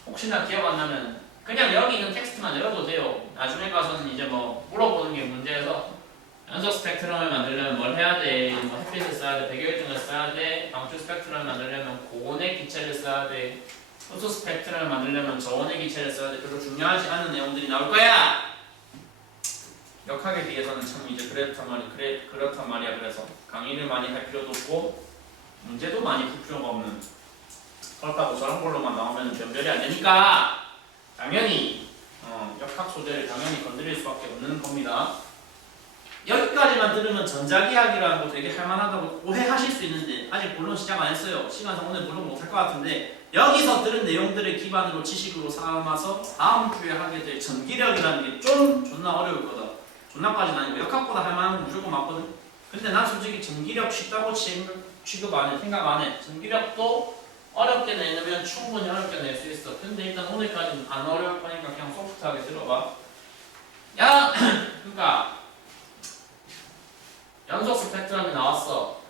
혹시나 기억 안 나면 그냥 여기 있는 텍스트만 외워도 돼요. 나중에 가서는 이제 뭐 물어보는 게 문제여서 연속 스펙트럼을 만들려면 뭘 해야 돼? 뭐 햇빛을 써야 돼, 백열등을 써야 돼, 방출 스펙트럼을 만들려면 고온의 기체를 써야 돼, 흡수 스펙트럼을 만들려면 저온의 기체를 써야 돼. 별로 중요하지 않은 내용들이 나올 거야. 역학에 비해서는 참 이제 그렇단 말이야. 그래서 강의를 많이 할 필요도 없고 문제도 많이 풀 필요가 없는, 그렇다고 저런 걸로만 나오면 변별이 안 되니까 당연히 역학 소재를 당연히 건드릴 수밖에 없는 겁니다. 여기까지만 들으면 전자기학이라는 거 되게 할만하다고 오해하실 수 있는데 아직 물론 시작 안 했어요. 시간상 오늘 물론 못할 것 같은데 여기서 들은 내용들을 기반으로 지식으로 삼아서 다음 주에 하게 될 전기력이라는 게 좀 존나 어려울 거다. 존나까지는 아니고 역학보다 할만한 건 무조건 맞거든. 근데 난 솔직히 전기력 쉽다고 취급 안 해. 생각 안 해. 전기력도 어렵게 내면 충분히 어렵게 낼 수 있어. 근데 일단 오늘까지는 안 어려울 거니까 그냥 소프트하게 들어봐. 야, 그러니까 연속 스펙트럼이 나왔어.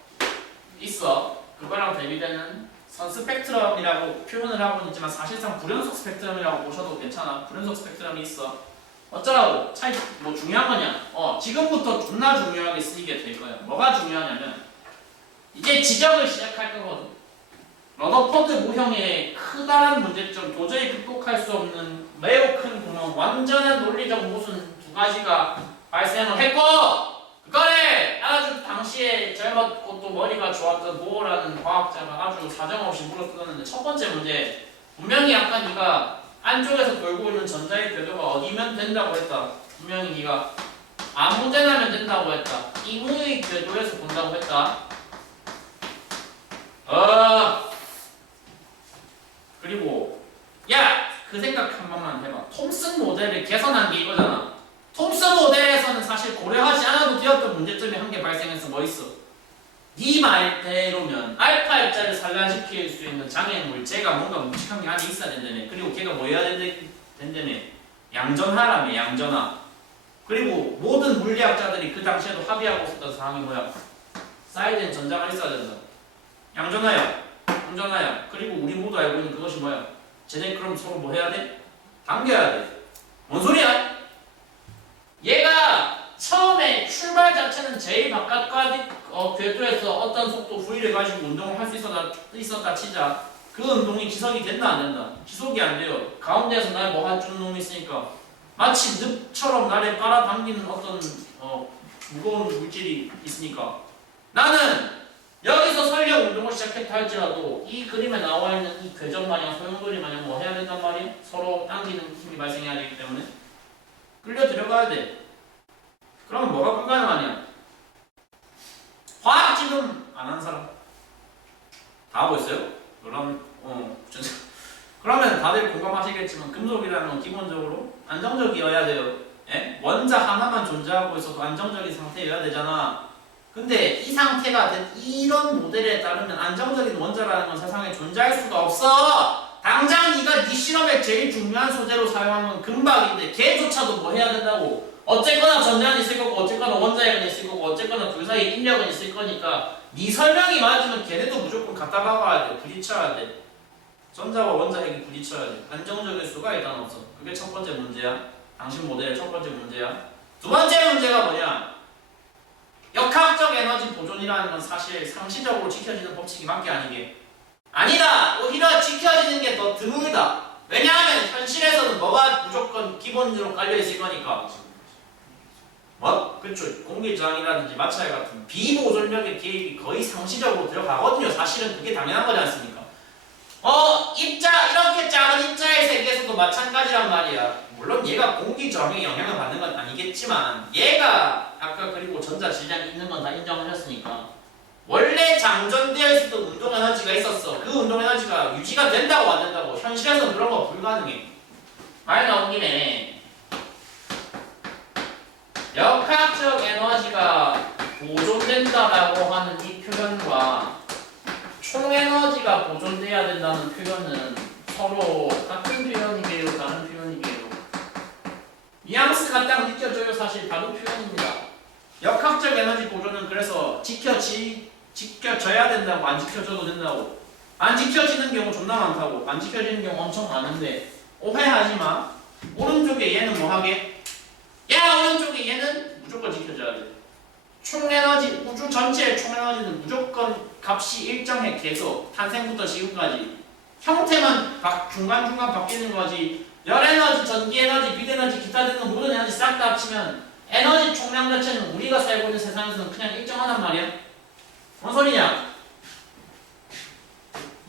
있어. 그거랑 대비되는 선 스펙트럼이라고 표현을 하고는 있지만 사실상 불연속 스펙트럼이라고 보셔도 괜찮아. 불연속 스펙트럼이 있어. 어쩌라고? 차이 뭐 중요한 거냐? 지금부터 존나 중요하게 쓰이게 될 거야. 뭐가 중요하냐면 이제 지적을 시작할 거거든. 러더포드 모형의 크다란 문제점, 도저히 극복할 수 없는 매우 큰 구멍, 완전한 논리적 모순 두 가지가 발생을 했고, 그거를 아주 당시에 젊었고 또 머리가 좋았던 보어라는 과학자가 아주 사정없이 물어뜯었는데, 첫 번째 문제, 분명히 아까 네가 안쪽에서 돌고 있는 전자의 궤도가 어디면 된다고 했다. 분명히 네가 아무 데나면 된다고 했다. 이무의 궤도에서 본다고 했다. 그리고 야! 그 생각 한 번만 해봐. 톰슨 모델을 개선한 게 이거잖아. 톰슨 모델에서는 사실 고려하지 않아도 되었던 문제점이 한 개 발생해서 뭐 있어? 네 말대로면 알파 입자를 산란시킬 수 있는 장애 물체가 뭔가 묵직한 게 안에 있어야 된다며. 그리고 걔가 뭐 해야 된다며? 양전하라며. 양전하. 그리고 모든 물리학자들이 그 당시에도 합의하고 있었던 사항이 뭐야? 쌓여진 전자가 있어야 된다. 양전하야. 양전하야. 그리고 우리 모두 알고 있는 그것이 뭐야? 쟤네 그럼 서로 뭐 해야 돼? 당겨야 돼. 뭔 소리야? 얘가 처음에 출발 자체는 제일 바깥까지 궤도에서 어떤 속도 V를 가지고 운동을 할 수 있었다 치자. 그 운동이 지속이 된다 안 된다? 지속이 안 돼요. 가운데에서 날 뭐 해주는 놈이 있으니까 마치 늪처럼 나를 깔아당기는 어떤 무거운 물질이 있으니까 나는 여기서 설령 운동을 시작했다 할지라도 이 그림에 나와 있는 이 궤적 마냥 소용돌이 마냥 뭐 해야 된단 말이야? 서로 당기는 힘이 발생해야 되기 때문에 끌려 들어가야 돼. 그러면 뭐가 불가능하냐? 화학 지금 안 한 사람? 다 하고 있어요? 그러면 다들 공감하시겠지만 금속이라는 건 기본적으로 안정적이어야 돼요. 예? 원자 하나만 존재하고 있어도 안정적인 상태여야 되잖아. 근데 이 상태가 된 이런 모델에 따르면 안정적인 원자라는 건 세상에 존재할 수가 없어. 당장 네가 네 실험에 제일 중요한 소재로 사용하는 금박인데 걔조차도 뭐 해야 된다고? 어쨌거나 전자는 있을 거고 어쨌거나 원자핵은 있을 거고 어쨌거나 둘 사이에 인력은 있을 거니까 네 설명이 맞으면 걔네도 무조건 갖다 박아야 돼. 부딪혀야 돼. 전자와 원자핵이 부딪혀야 돼. 안정적일 수가 일단 없어. 그게 첫 번째 문제야. 당신 모델의 첫 번째 문제야. 두 번째 문제가 뭐냐? 역학적 에너지 보존이라는 건 사실 상시적으로 지켜지는 법칙이 맞게 아니게? 아니다! 오히려 지켜지는 게 더 드물다. 왜냐하면 현실에서는 뭐가 무조건 기본으로 깔려있을 거니까. 뭐? 그쵸. 공기저항이라든지 마찰 같은 비보존력의 개입이 거의 상시적으로 들어가거든요. 사실은 그게 당연한 거지 않습니까? 입자, 이렇게 작은 입자의 세계에서도 얘도 마찬가지란 말이야. 물론 얘가 공기 저항에 영향을 받는 건 아니겠지만 얘가 아까 그리고 전자 질량이 있는 건 다 인정하셨으니까 원래 장전되어 있었던 운동 에너지가 있었어. 그 운동 에너지가 유지가 된다고 안 된다고? 현실에서 그런 거 불가능해. 말 나온 김에 역학적 에너지가 보존된다라고 하는 이 표현과 총 에너지가 보존돼야 된다는 표현은 서로 같은 표현이게요, 다른 표현이게요? 뉘앙스가 딱 느껴져요. 사실 다른 표현입니다. 역학적 에너지 보존은 그래서 지켜져야 된다고, 안 지켜져도 된다고. 안 지켜지는 경우 존나 많다고. 안 지켜지는 경우 엄청 많은데 오해하지 마. 오른쪽에 얘는 뭐 하게? 야, 오른쪽에 얘는 무조건 지켜져야 돼. 총 에너지, 우주 전체의 총 에너지는 무조건 값이 일정해. 계속 탄생부터 지금까지 형태만 중간중간 바뀌는 거지. 열 에너지, 전기 에너지, 빛 에너지, 기타 등등 모든 에너지 싹 다 합치면 에너지 총량 자체는 우리가 살고 있는 세상에서는 그냥 일정하단 말이야. 뭔 소리냐?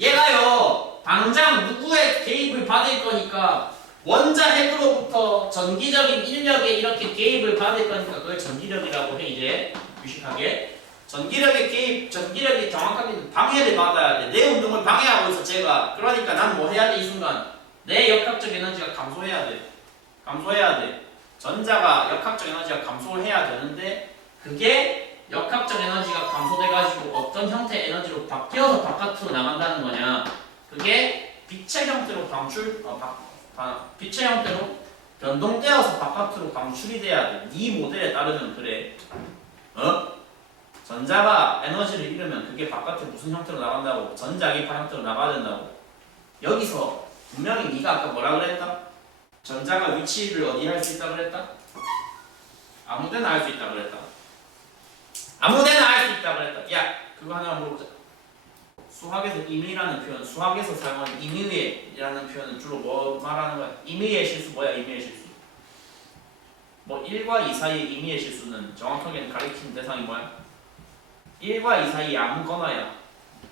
얘가요, 당장 누구의 개입을 받을 거니까 원자 핵으로부터 전기적인 인력에 이렇게 개입을 받을 거니까 그걸 전기력이라고 해. 이제 유식하게 전기력의 개입, 전기력이 정확하게 방해를 받아야 돼. 내 운동을 방해하고 있어 제가. 그러니까 난 뭐 해야 돼? 이 순간 내 역학적 에너지가 감소해야 돼. 감소해야 돼. 전자가 역학적 에너지가 감소해야 되는데 그게 역학적 에너지가 감소돼가지고 어떤 형태의 에너지로 바뀌어서 바깥으로 나간다는 거냐? 그게 빛의 형태로 빛의 형태로 변동되어서 바깥으로 방출이 돼야 돼. 이 모델에 따르면 그래. 전자가 에너지를 잃으면 그게 바깥에 무슨 형태로 나간다고? 전자기파 형태로 나가야 된다고. 여기서 분명히 네가 아까 뭐라 그랬다? 전자가 위치를 어디 할 수 있다 그랬다? 아무데나 할 수 있다 그랬다. 아무데나 할 수 있다 그랬다. 야, 그거 하나 물어보자. 수학에서 임의라는 표현, 수학에서 사용하는 임의라는 표현은 주로 뭐 말하는 거야? 임의의 실수 뭐야? 임의의 실수. 뭐 1과 2 사이의 임의의 실수는 정확하게 가리키는 대상이 뭐야? 1과 2 사이에 아무거나야.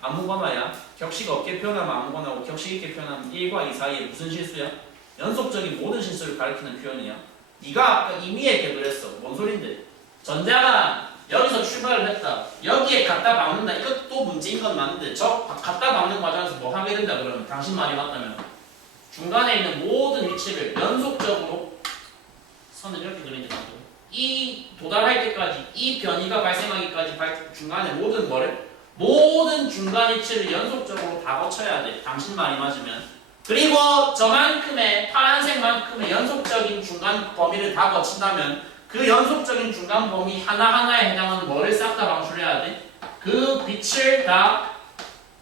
아무거나야. 격식 없게 표현하면 아무거나고 격식 있게 표현하면 1과 2 사이에 무슨 실수야? 연속적인 모든 실수를 가리키는 표현이야. 네가 아까 임의의 격을 했어. 뭔 소린데? 전자가 여기서 출발을 했다. 여기에 갖다 박는다. 이것도 문제인 건 맞는데 저 갖다 박는 과정에서 뭐 하게 된다 그러면 당신 말이 맞다면 중간에 있는 모든 위치를 연속적으로 선을 이렇게 그리는데 이 도달할 때까지 이 변이가 발생하기까지 중간에 모든 중간 위치를 연속적으로 다 거쳐야 돼. 당신 말이 맞으면. 그리고 저만큼의 파란색만큼의 연속적인 중간 범위를 다 거친다면 그 연속적인 중간 범위 하나하나에 해당하는 뭐를 싹 다 방출해야 돼? 그 빛을 다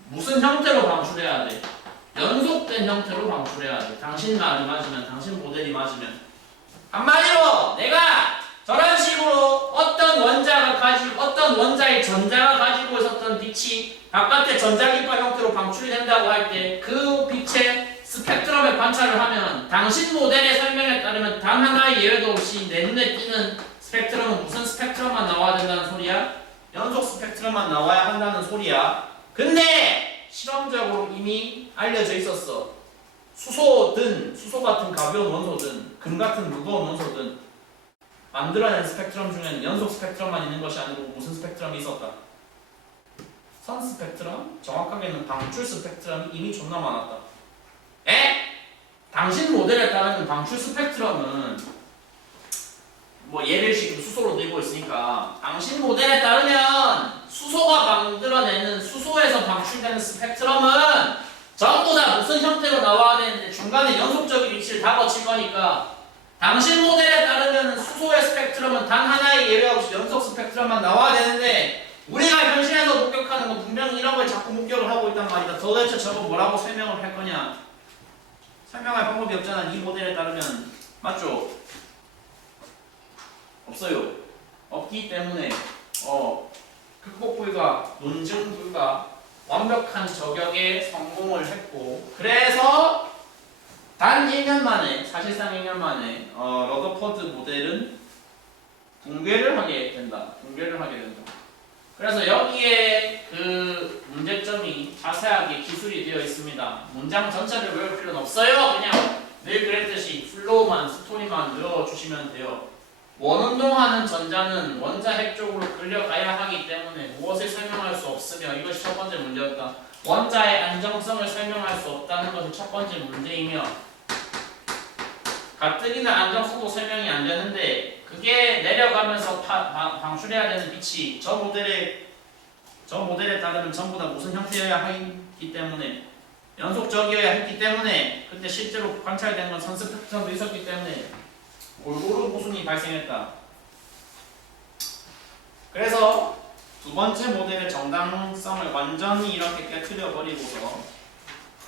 무슨 형태로 방출해야 돼? 연속된 형태로 방출해야 돼. 당신 말이 맞으면, 당신 모델이 맞으면. 한마디로 내가 저런 식으로 어떤 원자의 전자가 가지고 있었던 빛이 바깥의 전자기파 형태로 방출이 된다고 할 때 그 빛의 스펙트럼에 관찰을 하면 당신 모델의 설명에 따르면 단 하나의 예외도 없이 내 눈에 띄는 스펙트럼은 무슨 스펙트럼만 나와야 된다는 소리야? 연속 스펙트럼만 나와야 한다는 소리야. 근데 실험적으로 이미 알려져 있었어. 수소든 수소 같은 가벼운 원소든 금 같은 무거운 원소든 만들어낸 스펙트럼 중에는 연속 스펙트럼만 있는 것이 아니고 무슨 스펙트럼이 있었다? 선 스펙트럼? 정확하게는 방출 스펙트럼이 이미 존나 많았다. 당신 모델에 따르면 방출 스펙트럼은 뭐 예를 지금 수소로 들고 있으니까 당신 모델에 따르면 수소가 만들어내는 수소에서 방출되는 스펙트럼은 전부 다 무슨 형태로 나와야 되는데 중간에 연속적인 위치를 다 거칠 거니까 당신 모델에 따르면 수소의 스펙트럼은 단 하나의 예외 없이 연속 스펙트럼만 나와야 되는데 우리가 현실에서 목격하는 건 분명히 이런 걸 자꾸 목격을 하고 있단 말이다. 도대체 저거 뭐라고 설명을 할 거냐? 설명할 방법이 없잖아. 이 모델에 따르면. 맞죠? 없어요. 없기 때문에 극복 불가, 논증 불가, 완벽한 저격에 성공을 했고 그래서 단 1년 만에, 사실상 1년 만에 러더퍼드 모델은 붕괴를 하게 된다. 그래서 여기에 그 문제점이 자세하게 기술이 되어 있습니다. 문장 전체를 외울 필요는 없어요. 그냥 늘 가지만 외워주시면 돼요. 원운동하는 전자는 원자 핵 쪽으로 끌려가야 하기 때문에 무엇을 설명할 수 없으며 이것이 첫 번째 문제였다. 원자의 안정성을 설명할 수 없다는 것이 첫 번째 문제이며 가뜩이나 안정성도 설명이 안 되는데 그게 내려가면서 방출해야 되는 빛이 저 모델에 따르면 전부 다 무슨 형태여야 하기 때문에 연속적이어야 했기 때문에 근데 실제로 관찰된 건 선스 패턴도 있었기 때문에 골고루 모순이 발생했다. 그래서 두 번째 모델의 정당성을 완전히 이렇게 깨트려 버리고서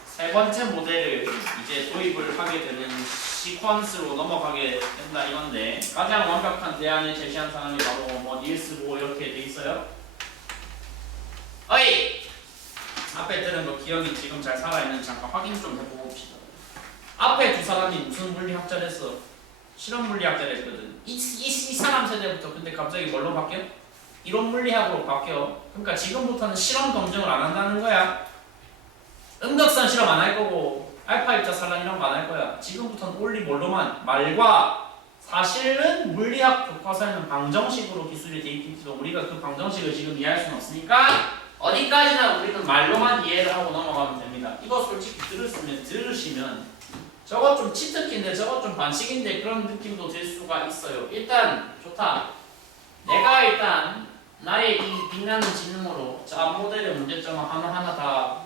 세 번째 모델을 이제 도입을 하게 되는 시퀀스로 넘어가게 된다 이건데 가장 완벽한 대안을 제시한 사람이 바로 뭐 닐스 보어 이렇게 돼 있어요. 어이! 앞에 들은 거 기억이 지금 잘 살아있는지 잠깐 확인 좀 해보고 봅시다. 앞에 두 사람이 무슨 물리학자랬어? 실험 물리학자랬거든. 이 사람 세대부터 근데 갑자기 뭘로 바뀌어? 이론 물리학으로 바뀌어. 그러니까 지금부터는 실험 검증을 안 한다는 거야. 음극선 실험 안 할 거고 알파 입자산란 이런 거 안 할 거야. 지금부터는 올리 뭘로만 말과 사실은 물리학 교과서에는 방정식으로 기술이 돼 있기도 우리가 그 방정식을 지금 이해할 수는 없으니까 어디까지나 우리는 말로만 이해를 하고 넘어가면 됩니다. 이거 솔직히 들으시면 저거 좀 치트키인데 저거 좀 반칙인데 그런 느낌도 들 수가 있어요. 일단 좋다. 내가 일단 나의 이 빛나는 지능으로 저 앞모델의 문제점을 하나하나 다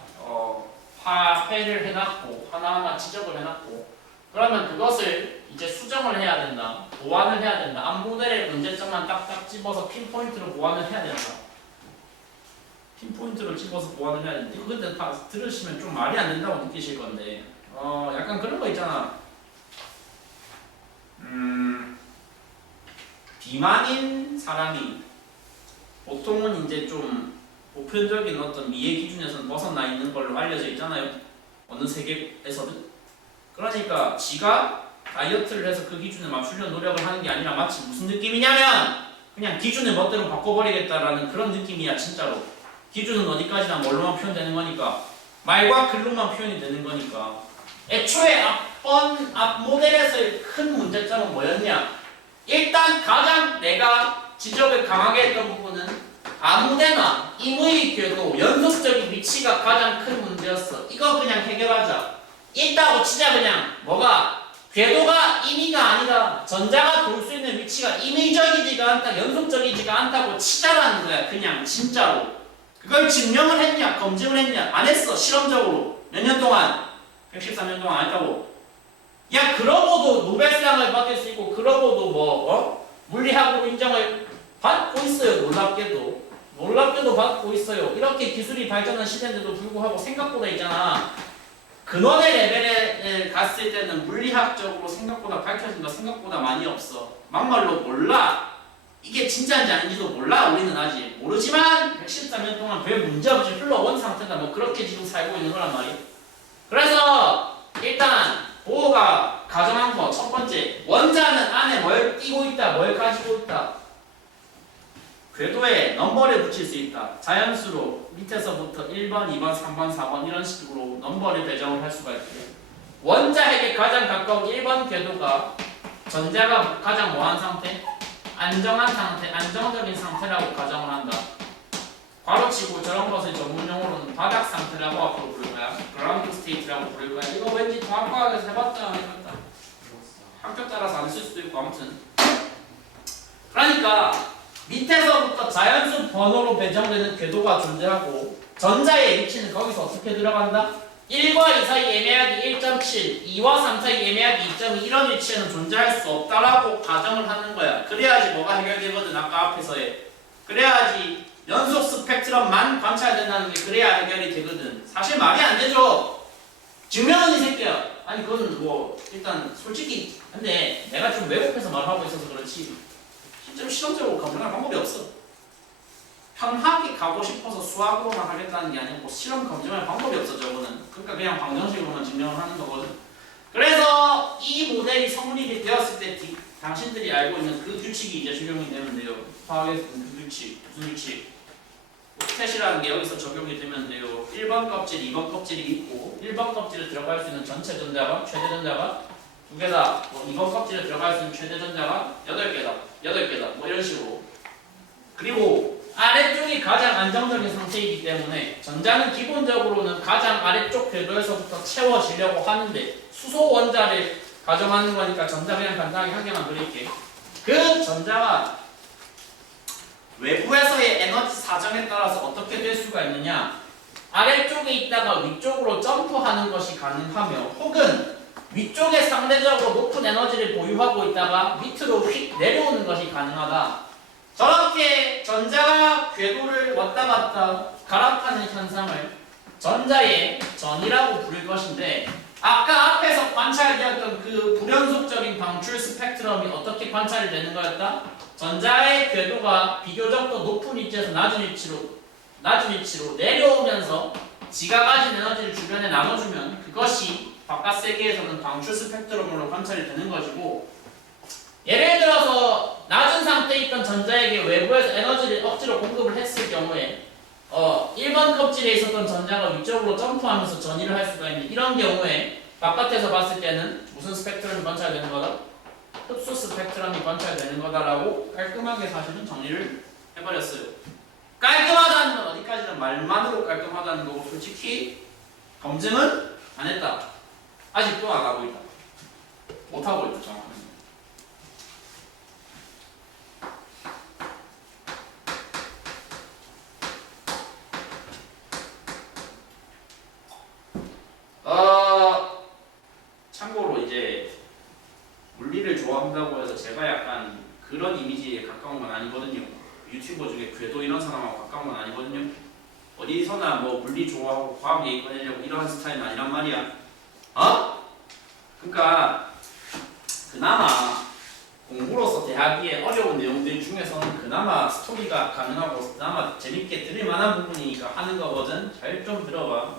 파괴를 해놨고 하나하나 지적을 해놨고 그러면 그것을 이제 수정을 해야 된다. 보완을 해야 된다. 앞모델의 문제점만 딱딱 집어서 핀포인트로 보완을 해야 된다. 핀포인트로 집어서 보완을 해야 되는데 이거 근데 다 들으시면 좀 말이 안 된다고 느끼실 건데 약간 그런 거 있잖아. 비만인 사람이 보통은 이제 좀 보편적인 어떤 미의 기준에서는 벗어나 있는 걸로 알려져 있잖아요. 어느 세계에서든. 그러니까 지가 다이어트를 해서 그 기준에 맞추려는 노력을 하는 게 아니라 마치 무슨 느낌이냐면 그냥 기준을 멋대로 바꿔버리겠다라는 그런 느낌이야 진짜로. 기준은 어디까지나 뭘로만 표현되는 거니까 말과 글로만 표현이 되는 거니까 애초에 앞 모델에서의 큰 문제점은 뭐였냐? 일단 가장 내가 지적을 강하게 했던 부분은 아무데나 임의 궤도 연속적인 위치가 가장 큰 문제였어. 이거 그냥 해결하자. 있다고 치자 그냥. 뭐가? 궤도가 임의가 아니다. 전자가 돌 수 있는 위치가 임의적이지가 않다. 연속적이지가 않다고 치자라는 거야. 그냥 진짜로. 그걸 증명을 했냐? 검증을 했냐? 안 했어. 실험적으로. 몇 년 동안? 113년 동안 안 했다고. 야 그러고도 노벨상을 받을 수 있고 그러고도 물리학으로 인정을 받고 있어요. 놀랍게도 받고 있어요. 이렇게 기술이 발전한 시대인데도 불구하고 생각보다 있잖아. 근원의 레벨에 갔을 때는 물리학적으로 생각보다 밝혀진 거 생각보다 많이 없어. 막말로 몰라. 이게 진짜인지 아닌지도 몰라. 우리는 아직 모르지만 113년 동안 별 문제없이 흘러온 상태다. 뭐 그렇게 지금 살고 있는 거란 말이야. 그래서 일단 보호가 가정한 거 첫 번째, 원자는 안에 뭘 띄고 있다, 뭘 가지고 있다. 궤도에 넘버를 붙일 수 있다. 자연수로 밑에서부터 1번, 2번, 3번, 4번 이런 식으로 넘버를 배정을 할 수가 있고 원자핵에 가장 가까운 1번 궤도가 전자가 가장 뭐한 상태? 안정한 상태, 안정적인 상태라고 가정을 한다. 괄호치고 저런 것을 전문용어로는 바닥 상태라고 앞으로 부를 거야. 그라운드 스테이트라고 부를 거야. 이거 왠지 과학과학에서 해봤자 안 해봤다. 학교 따라서 안 쓸 수도 있고 아무튼. 그러니까 밑에서부터 자연수 번호로 배정되는 궤도가 존재하고 전자의 위치는 거기서 어떻게 들어간다? 1과 2 사이 애매하기 1.7, 2와 3 사이 애매하기 2.2 이런 위치에는 존재할 수 없다라고 가정을 하는 거야. 그래야지 뭐가 해결되거든. 아까 앞에서의. 그래야지 연속 스펙트럼만 관찰된다는 게 그래야 해결이 되거든. 사실 말이 안 되죠. 증명은 이 새끼야. 아니 그건 뭐 일단 솔직히 근데 내가 좀 왜곡해서 말하고 있어서 그렇지 실제로 실험적으로 검증할 방법이 없어. 편하게 가고 싶어서 수학으로만 하겠다는 게 아니고 실험 검증할 방법이 없어 저거는. 그러니까 그냥 방정식으로만 증명을 하는 거거든. 그래서 이 모델이 성립이 되었을 때 당신들이 알고 있는 그 규칙이 이제 적용이 되면 돼요. 화학에서 그 규칙, 무슨 규칙? 스탯이라는 게 여기서 적용이 되면 돼요. 1번 껍질, 2번 껍질이 있고 1번 껍질에 들어갈 수 있는 전체 전자가 최대 전자가 두 개다. 뭐 이번 껍질에 들어갈 수 있는 최대 전자가 8개다. 8개다. 뭐 이런 식으로. 그리고 아래쪽이 가장 안정적인 상태이기 때문에 전자는 기본적으로는 가장 아래쪽 궤도에서부터 채워지려고 하는데 수소 원자를 가정하는 거니까 전자 그냥 간단하게 한 개만 그릴게. 그 전자가 외부에서의 에너지 사정에 따라서 어떻게 될 수가 있느냐, 아래쪽에 있다가 위쪽으로 점프하는 것이 가능하며 혹은 위쪽에 상대적으로 높은 에너지를 보유하고 있다가 밑으로 휙 내려오는 것이 가능하다. 저렇게 전자가 궤도를 왔다 갔다 갈아타는 현상을 전자의 전이라고 부를 것인데, 아까 앞에서 관찰되었던 그 불연속적인 방출 스펙트럼이 어떻게 관찰이 되는 거였다? 전자의 궤도가 비교적 더 높은 위치에서 낮은 위치로 내려오면서 지가 가진 에너지를 주변에 나눠주면 그것이 바깥 세계에서는 방출 스펙트럼으로 관찰이 되는 것이고, 예를 들어서 낮은 상태에 있던 전자에게 외부에서 에너지를 억지로 공급을 했을 경우에 1번 껍질에 있었던 전자가 위쪽으로 점프하면서 전이를 할 수가 있는 이런 경우에 바깥에서 봤을 때는 무슨 스펙트럼이 관찰되는 거다? 흡수 스펙트럼이 관찰되는 거다라고 깔끔하게 사실은 정리를 해버렸어요. 깔끔하다는 건 어디까지나 말만으로 깔끔하다는 거고, 솔직히 검증은 안 했다. 아직도 안 하고 있다. 못 하고 있다. 정확하게. 참고로 이제 물리를 좋아한다고 해서 제가 약간 그런 이미지에 가까운 건 아니거든요. 유튜버 중에 궤도 이런 사람하고 가까운 건 아니거든요. 어디서나 뭐 물리 좋아하고 과학 얘기 꺼내려고 이런 스타일은 아니란 말이야. 그러니까 그나마 공부로서 대하기에 어려운 내용들 중에서는 그나마 스토리가 가능하고 그나마 재밌게 들을 만한 부분이니까 하는 거거든. 잘 좀 들어봐.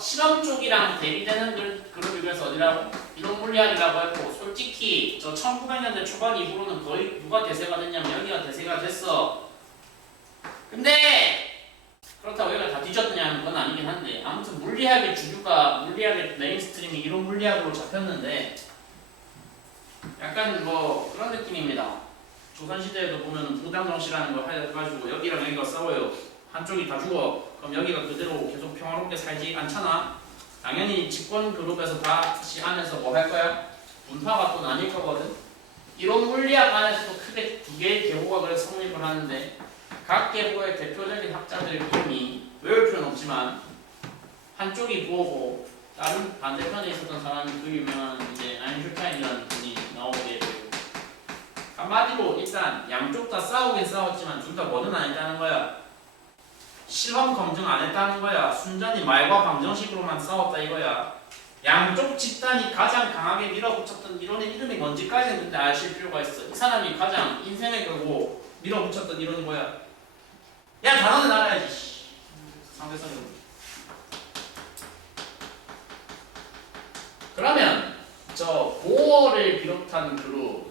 실험 쪽이랑 대비되는 그룹 중에서 어디라고? 이론 물리학이라고 했고, 솔직히 저 1900년대 초반 이후로는 거의 누가 대세가 됐냐면 여기가 대세가 됐어. 근데 그렇다고 여기가 다 뒤졌느냐는 건 아니긴 한데, 아무튼 물리학의 주류가, 물리학의 메인스트림이 이론 물리학으로 잡혔는데 약간 뭐 그런 느낌입니다. 조선시대에도 보면 부당정시라는 걸 해가지고 여기랑 여기가 싸워요. 한쪽이 다 죽어. 그럼 여기가 그대로 계속 평화롭게 살지 않잖아. 당연히 집권 그룹에서 다시 안에서 뭐 할 거야? 분파가 또 나뉠 거거든. 이론 물리학 안에서도 크게 두 개의 계보가 그래서 성립을 하는데, 각 계보의 대표적인 학자들 이름이 외울 필요는 없지만 한쪽이 부호고 다른 반대편에 있었던 사람이 그 유명한 이제 아인슈타인이라는 분이 나오게 되고, 한마디로 일단 양쪽 다 싸우긴 싸웠지만 둘 다 뭐는 아니다는 거야. 실험 검증 안 했다는 거야. 순전히 말과 방정식으로만 싸웠다 이거야. 양쪽 집단이 가장 강하게 밀어붙였던 이론의 이름이 뭔지까지는 근데 아실 필요가 있어. 이 사람이 가장 인생을 걸고 밀어붙였던 이론이 뭐야? 야, 단어는 알아야지. 상대성으로. 그러면 저 보어를 비롯한 그룹,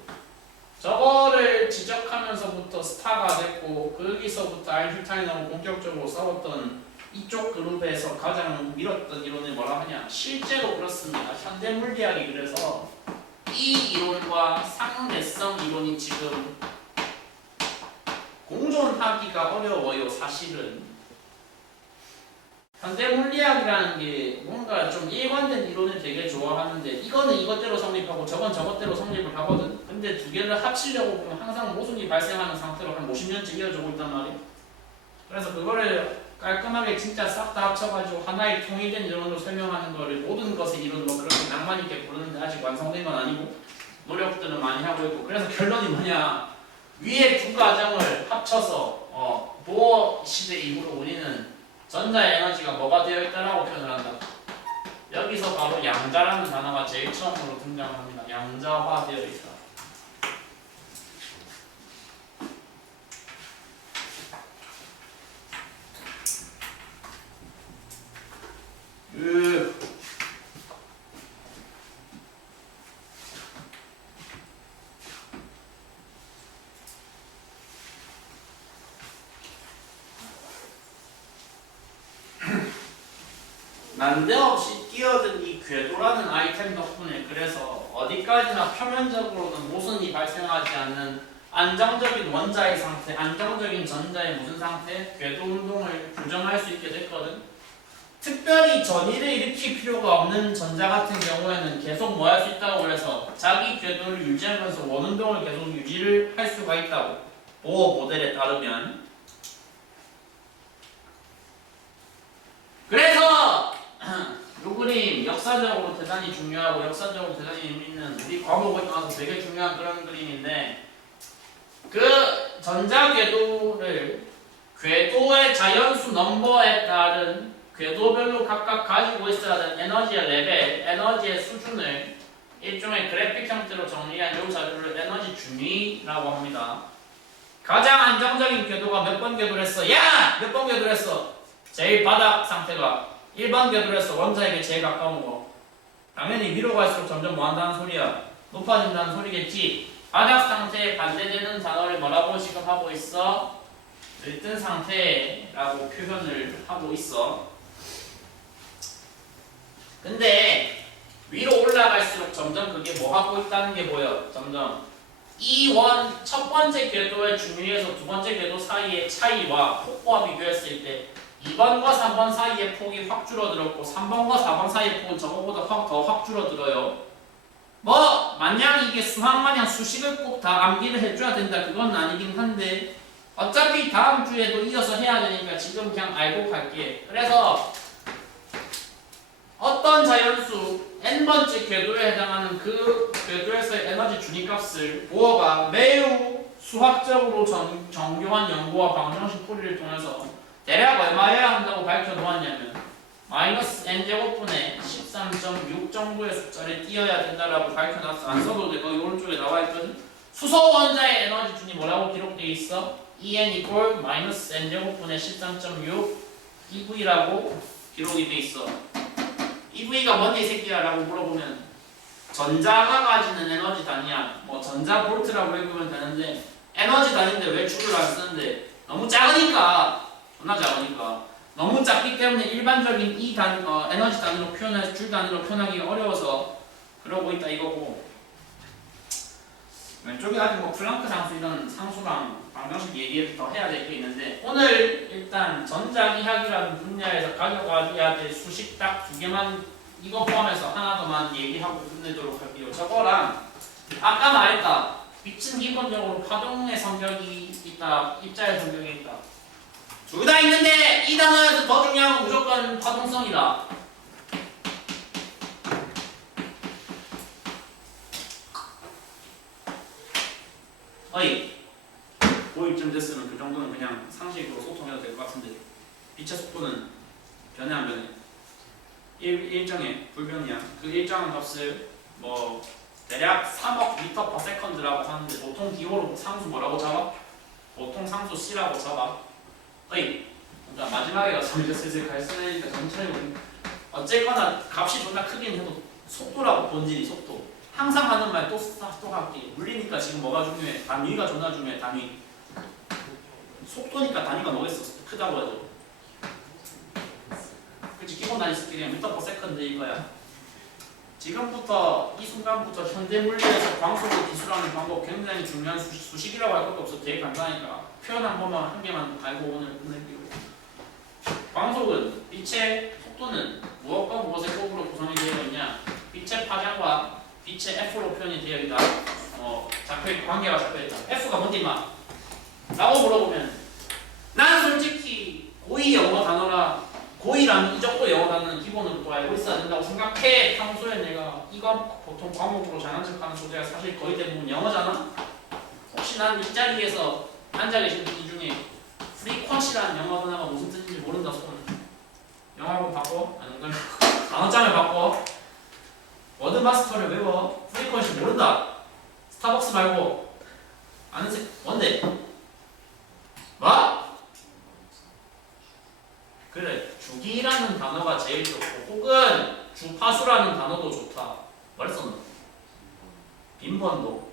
저거를 지적하면서부터 스타가 됐고, 거기서부터 아인슈타인하고 본격적으로 싸웠던 이쪽 그룹에서 가장 밀었던 이론을 뭐라 하냐? 실제로 그렇습니다. 현대 물리학이 그래서 이 이론과 상대성 이론이 지금 공존하기가 어려워요. 사실은 현대 물리학이라는 게 뭔가 좀 일관된 이론을 되게 좋아하는데, 이거는 이것대로 성립하고 저건 저것대로 성립을 하거든. 근데 두 개를 합치려고 보면 항상 모순이 발생하는 상태로 한 50년째 이어지고 있단 말이야. 그래서 그거를 깔끔하게 진짜 싹 다 합쳐가지고 하나의 통일된 이론으로 설명하는 거를 모든 것의 이론으로 그렇게 낭만 있게 부르는데 아직 완성된 건 아니고 노력들은 많이 하고 있고, 그래서 결론이 뭐냐? 위에 두 가정을 합쳐서 보어 시대 이후로 우리는 전자의 에너지가 뭐가 되어 있다라고 표현을 한다. 여기서 바로 양자라는 단어가 제일 처음으로 등장합니다. 양자화되어 있다. 난데없이 뛰어든 이 궤도라는 아이템 덕분에 그래서 어디까지나 표면적으로는 모순이 발생하지 않는 안정적인 원자의 상태, 안정적인 전자의 무슨 상태? 궤도 운동을 부정할 수 있게 됐거든. 특별히 전위를 일으킬 필요가 없는 전자 같은 경우에는 계속 뭐 할 수 있다고 그래서 자기 궤도를 유지하면서 원운동을 계속 유지를 할 수가 있다고. 보어 모델에 따르면. 그래서 이 그림 역사적으로 대단히 중요하고 역사적으로 대단히 의미 있는 우리 과목에 따라서 되게 중요한 그런 그림인데 그 전자 궤도를 궤도의 자연수 넘버에 따른 궤도별로 각각 가지고 있어야 하는 에너지의 레벨, 에너지의 수준을 일종의 그래픽 형태로 정리한 이 자료를 에너지 준위라고 합니다. 가장 안정적인 궤도가 몇 번 궤도를 했어? 야! 몇 번 궤도를 했어? 제일 바닥 상태가 1번 궤도를 했어. 원자에게 제일 가까운 거. 당연히 위로 갈수록 점점 뭐 한다는 소리야? 높아진다는 소리겠지? 바닥 상태에 반대되는 단어를 뭐라고 지금 하고 있어? 들뜬 상태라고 표현을 하고 있어. 근데 위로 올라갈수록 점점 그게 뭐 하고 있다는 게 보여. 점점 이 첫 번째 궤도의 중위에서 두 번째 궤도 사이의 차이와 폭과 비교했을 때 2번과 3번 사이의 폭이 확 줄어들었고 3번과 4번 사이의 폭은 저거보다 더 확 줄어들어요. 뭐 마냥 이게 수학 마냥 수식을 꼭 다 암기를 해줘야 된다 그건 아니긴 한데 어차피 다음 주에도 이어서 해야 되니까 지금 그냥 알고 갈게. 그래서 어떤 자연수 n번째 궤도에 해당하는 그 궤도에서의 에너지 준위값을 보어가 매우 수학적으로 정교한 연구와 방정식 풀이를 통해서 대략 얼마여야 한다고 밝혀놓았냐면 마이너스 n제곱분의 13.6 정도의 숫자를 띄어야 된다라고 밝혀놨어. 안 써도 돼. 거기 오른쪽에 나와있거든. 수소 원자의 에너지 준이 뭐라고 기록되어 있어? En equal 마이너스 n제곱분의 13.6 EV라고 기록이 돼 있어. EV가 뭔데 이 새끼야? 라고 물어보면 전자가 가지는 에너지 단위야. 뭐 전자 볼트라고 읽으면 되는데 에너지 단위인데 왜 줄을 안 쓰는데 너무 작으니까 존나 작으니까 너무 작기 때문에 일반적인 이 에너지 단위로 표현할 줄 단위로 표현하기가 어려워서 그러고 있다 이거고 왼쪽에 아직 뭐 플랑크 상수 이런 상수랑 방정식 얘기를 더 해야 될 게 있는데 오늘 일단 전자기학이라는 분야에서 가져가야 될 수식 딱 두 개만 이거 포함해서 하나 더만 얘기하고 끝내도록 할게요. 저거랑 아까 말했다. 빛은 기본적으로 파동의 성격이 있다. 입자의 성격이 있다. 둘 다 있는데 이 단어에서 더 중요한 건 무조건 파동성이다. 어이 고1쯤 됐으면 그 정도는 그냥 상식으로 소통해도 될 것 같은데 빛의 속도는 변해 안 변해? 일정의 불변이야. 그 일정한 값을 뭐 대략 3억 미터 per second라고 하는데 보통 기호로 상수 뭐라고 잡아? 보통 상수 C라고 잡아. 어이 그러니까 마지막에 가서 이제 슬슬 갈 쓰니까 천천히 어쨌거나 값이 존나 크긴 해도 속도라고 본질이 속도. 항상 하는 말 또 할게. 물리니까 지금 뭐가 중요해? 단위가 존나 중요해. 단위. 속도니까 단위가 뭐겠어? 크다고 해도. 그치 기본 단위 스킬이 미터 퍼 세컨드 이거야. 지금부터 이 순간부터 현대 물리에서 광속을 기술하는 방법 굉장히 중요한 수식이라고 할 것도 없어. 되게 간단하니까 표현 한 번만 한 개만 알고 오늘 끝낼게요. 광속은 빛의 속도는 무엇과 무엇의 곱으로 구성이 되어 있냐? 빛의 파장과 빛의 F로 표현이 되어 있다. 잡혀있고 관계가 잡혀있다. F가 뭔데 임마? 라고 물어보면 난 솔직히 고2 영어 단어라 고2라는 이 정도 영어 단어는 기본으로 또 알고 있어야 된다고 생각해. 평소에 내가 이거 보통 과목으로 잘난 척하는 소재가 사실 거의 대부분 영어잖아? 혹시 난 이 자리에서 앉아 계신 분 중에 프리퀀시라는 영어 단어가 무슨 뜻인지 모른다 손. 영어학원 바꿔? 아닌가? 단어장을 바꿔? 워드마스터를 외워? 프리퀀시 모른다? 스타벅스 말고 아는 새 뭔데? 뭐? 그래 주기라는 단어가 제일 좋고 혹은 주파수라는 단어도 좋다. 말했었나? 빈번도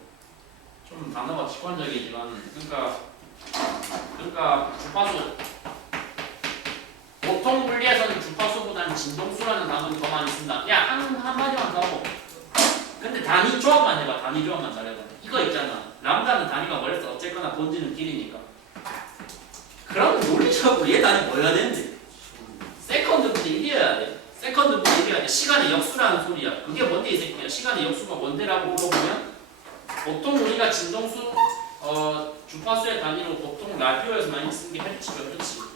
좀 단어가 직관적이지만 그러니까 주파수 보통 보통 물리에서는 주파수보다는 진동수라는 단어를 더 많이 쓴다. 야, 한마디만 더 하고. 근데 단위 조합만 해봐. 단위 조합만 잘해봐. 이거 있잖아. 람다는 단위가 뭐랬어? 어쨌거나 본질은 길이니까. 그럼 논리적으로 얘 단위 뭐여야 되는데? 세컨드분의 1이어야 돼. 세컨드분의 1이어야 돼. 시간의 역수라는 소리야. 그게 뭔데 이 새끼야? 시간의 역수가 뭔데라고 물어보면 보통 우리가 진동수 주파수의 단위로 보통 라디오에서 많이 쓰는 게 헤르츠죠. 그렇지?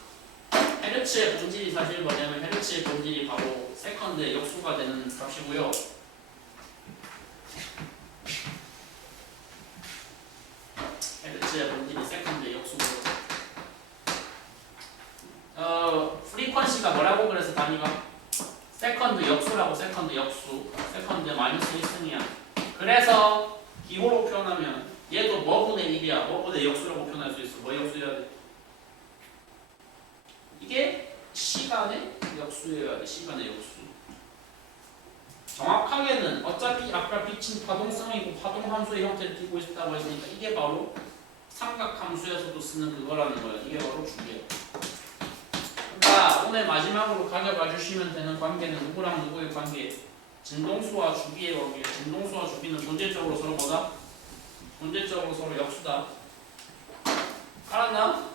헤르츠의 본질이 사실 뭐냐면 헤르츠의 본질이 바로 세컨드의 역수가 되는 값이고요. 헤르츠의 본질이 세컨드의 역수고 프리퀀시가 뭐라고 그래서 단위가? 세컨드 역수라고. 세컨드 역수. 세컨드 마이너스 1승이야. 그래서 기호로 표현하면 얘도 뭐분의 1이야. 뭐분의 역수라고 표현할 수 있어. 뭐 역수여야 돼? 이게 시간의 역수여야 돼. 시간의 역수. 정확하게는 어차피 아까 비친 파동성이고 파동함수의 형태를 띠고 있다고 했으니까 이게 바로 삼각함수에서도 쓰는 그거라는 거야. 이게 바로 주기야. 그러니까 오늘 마지막으로 가져가 주시면 되는 관계는 누구랑 누구의 관계? 진동수와 주기의 관계. 진동수와 주기는 본질적으로 서로 뭐다? 본질적으로 서로 역수다. 알았나?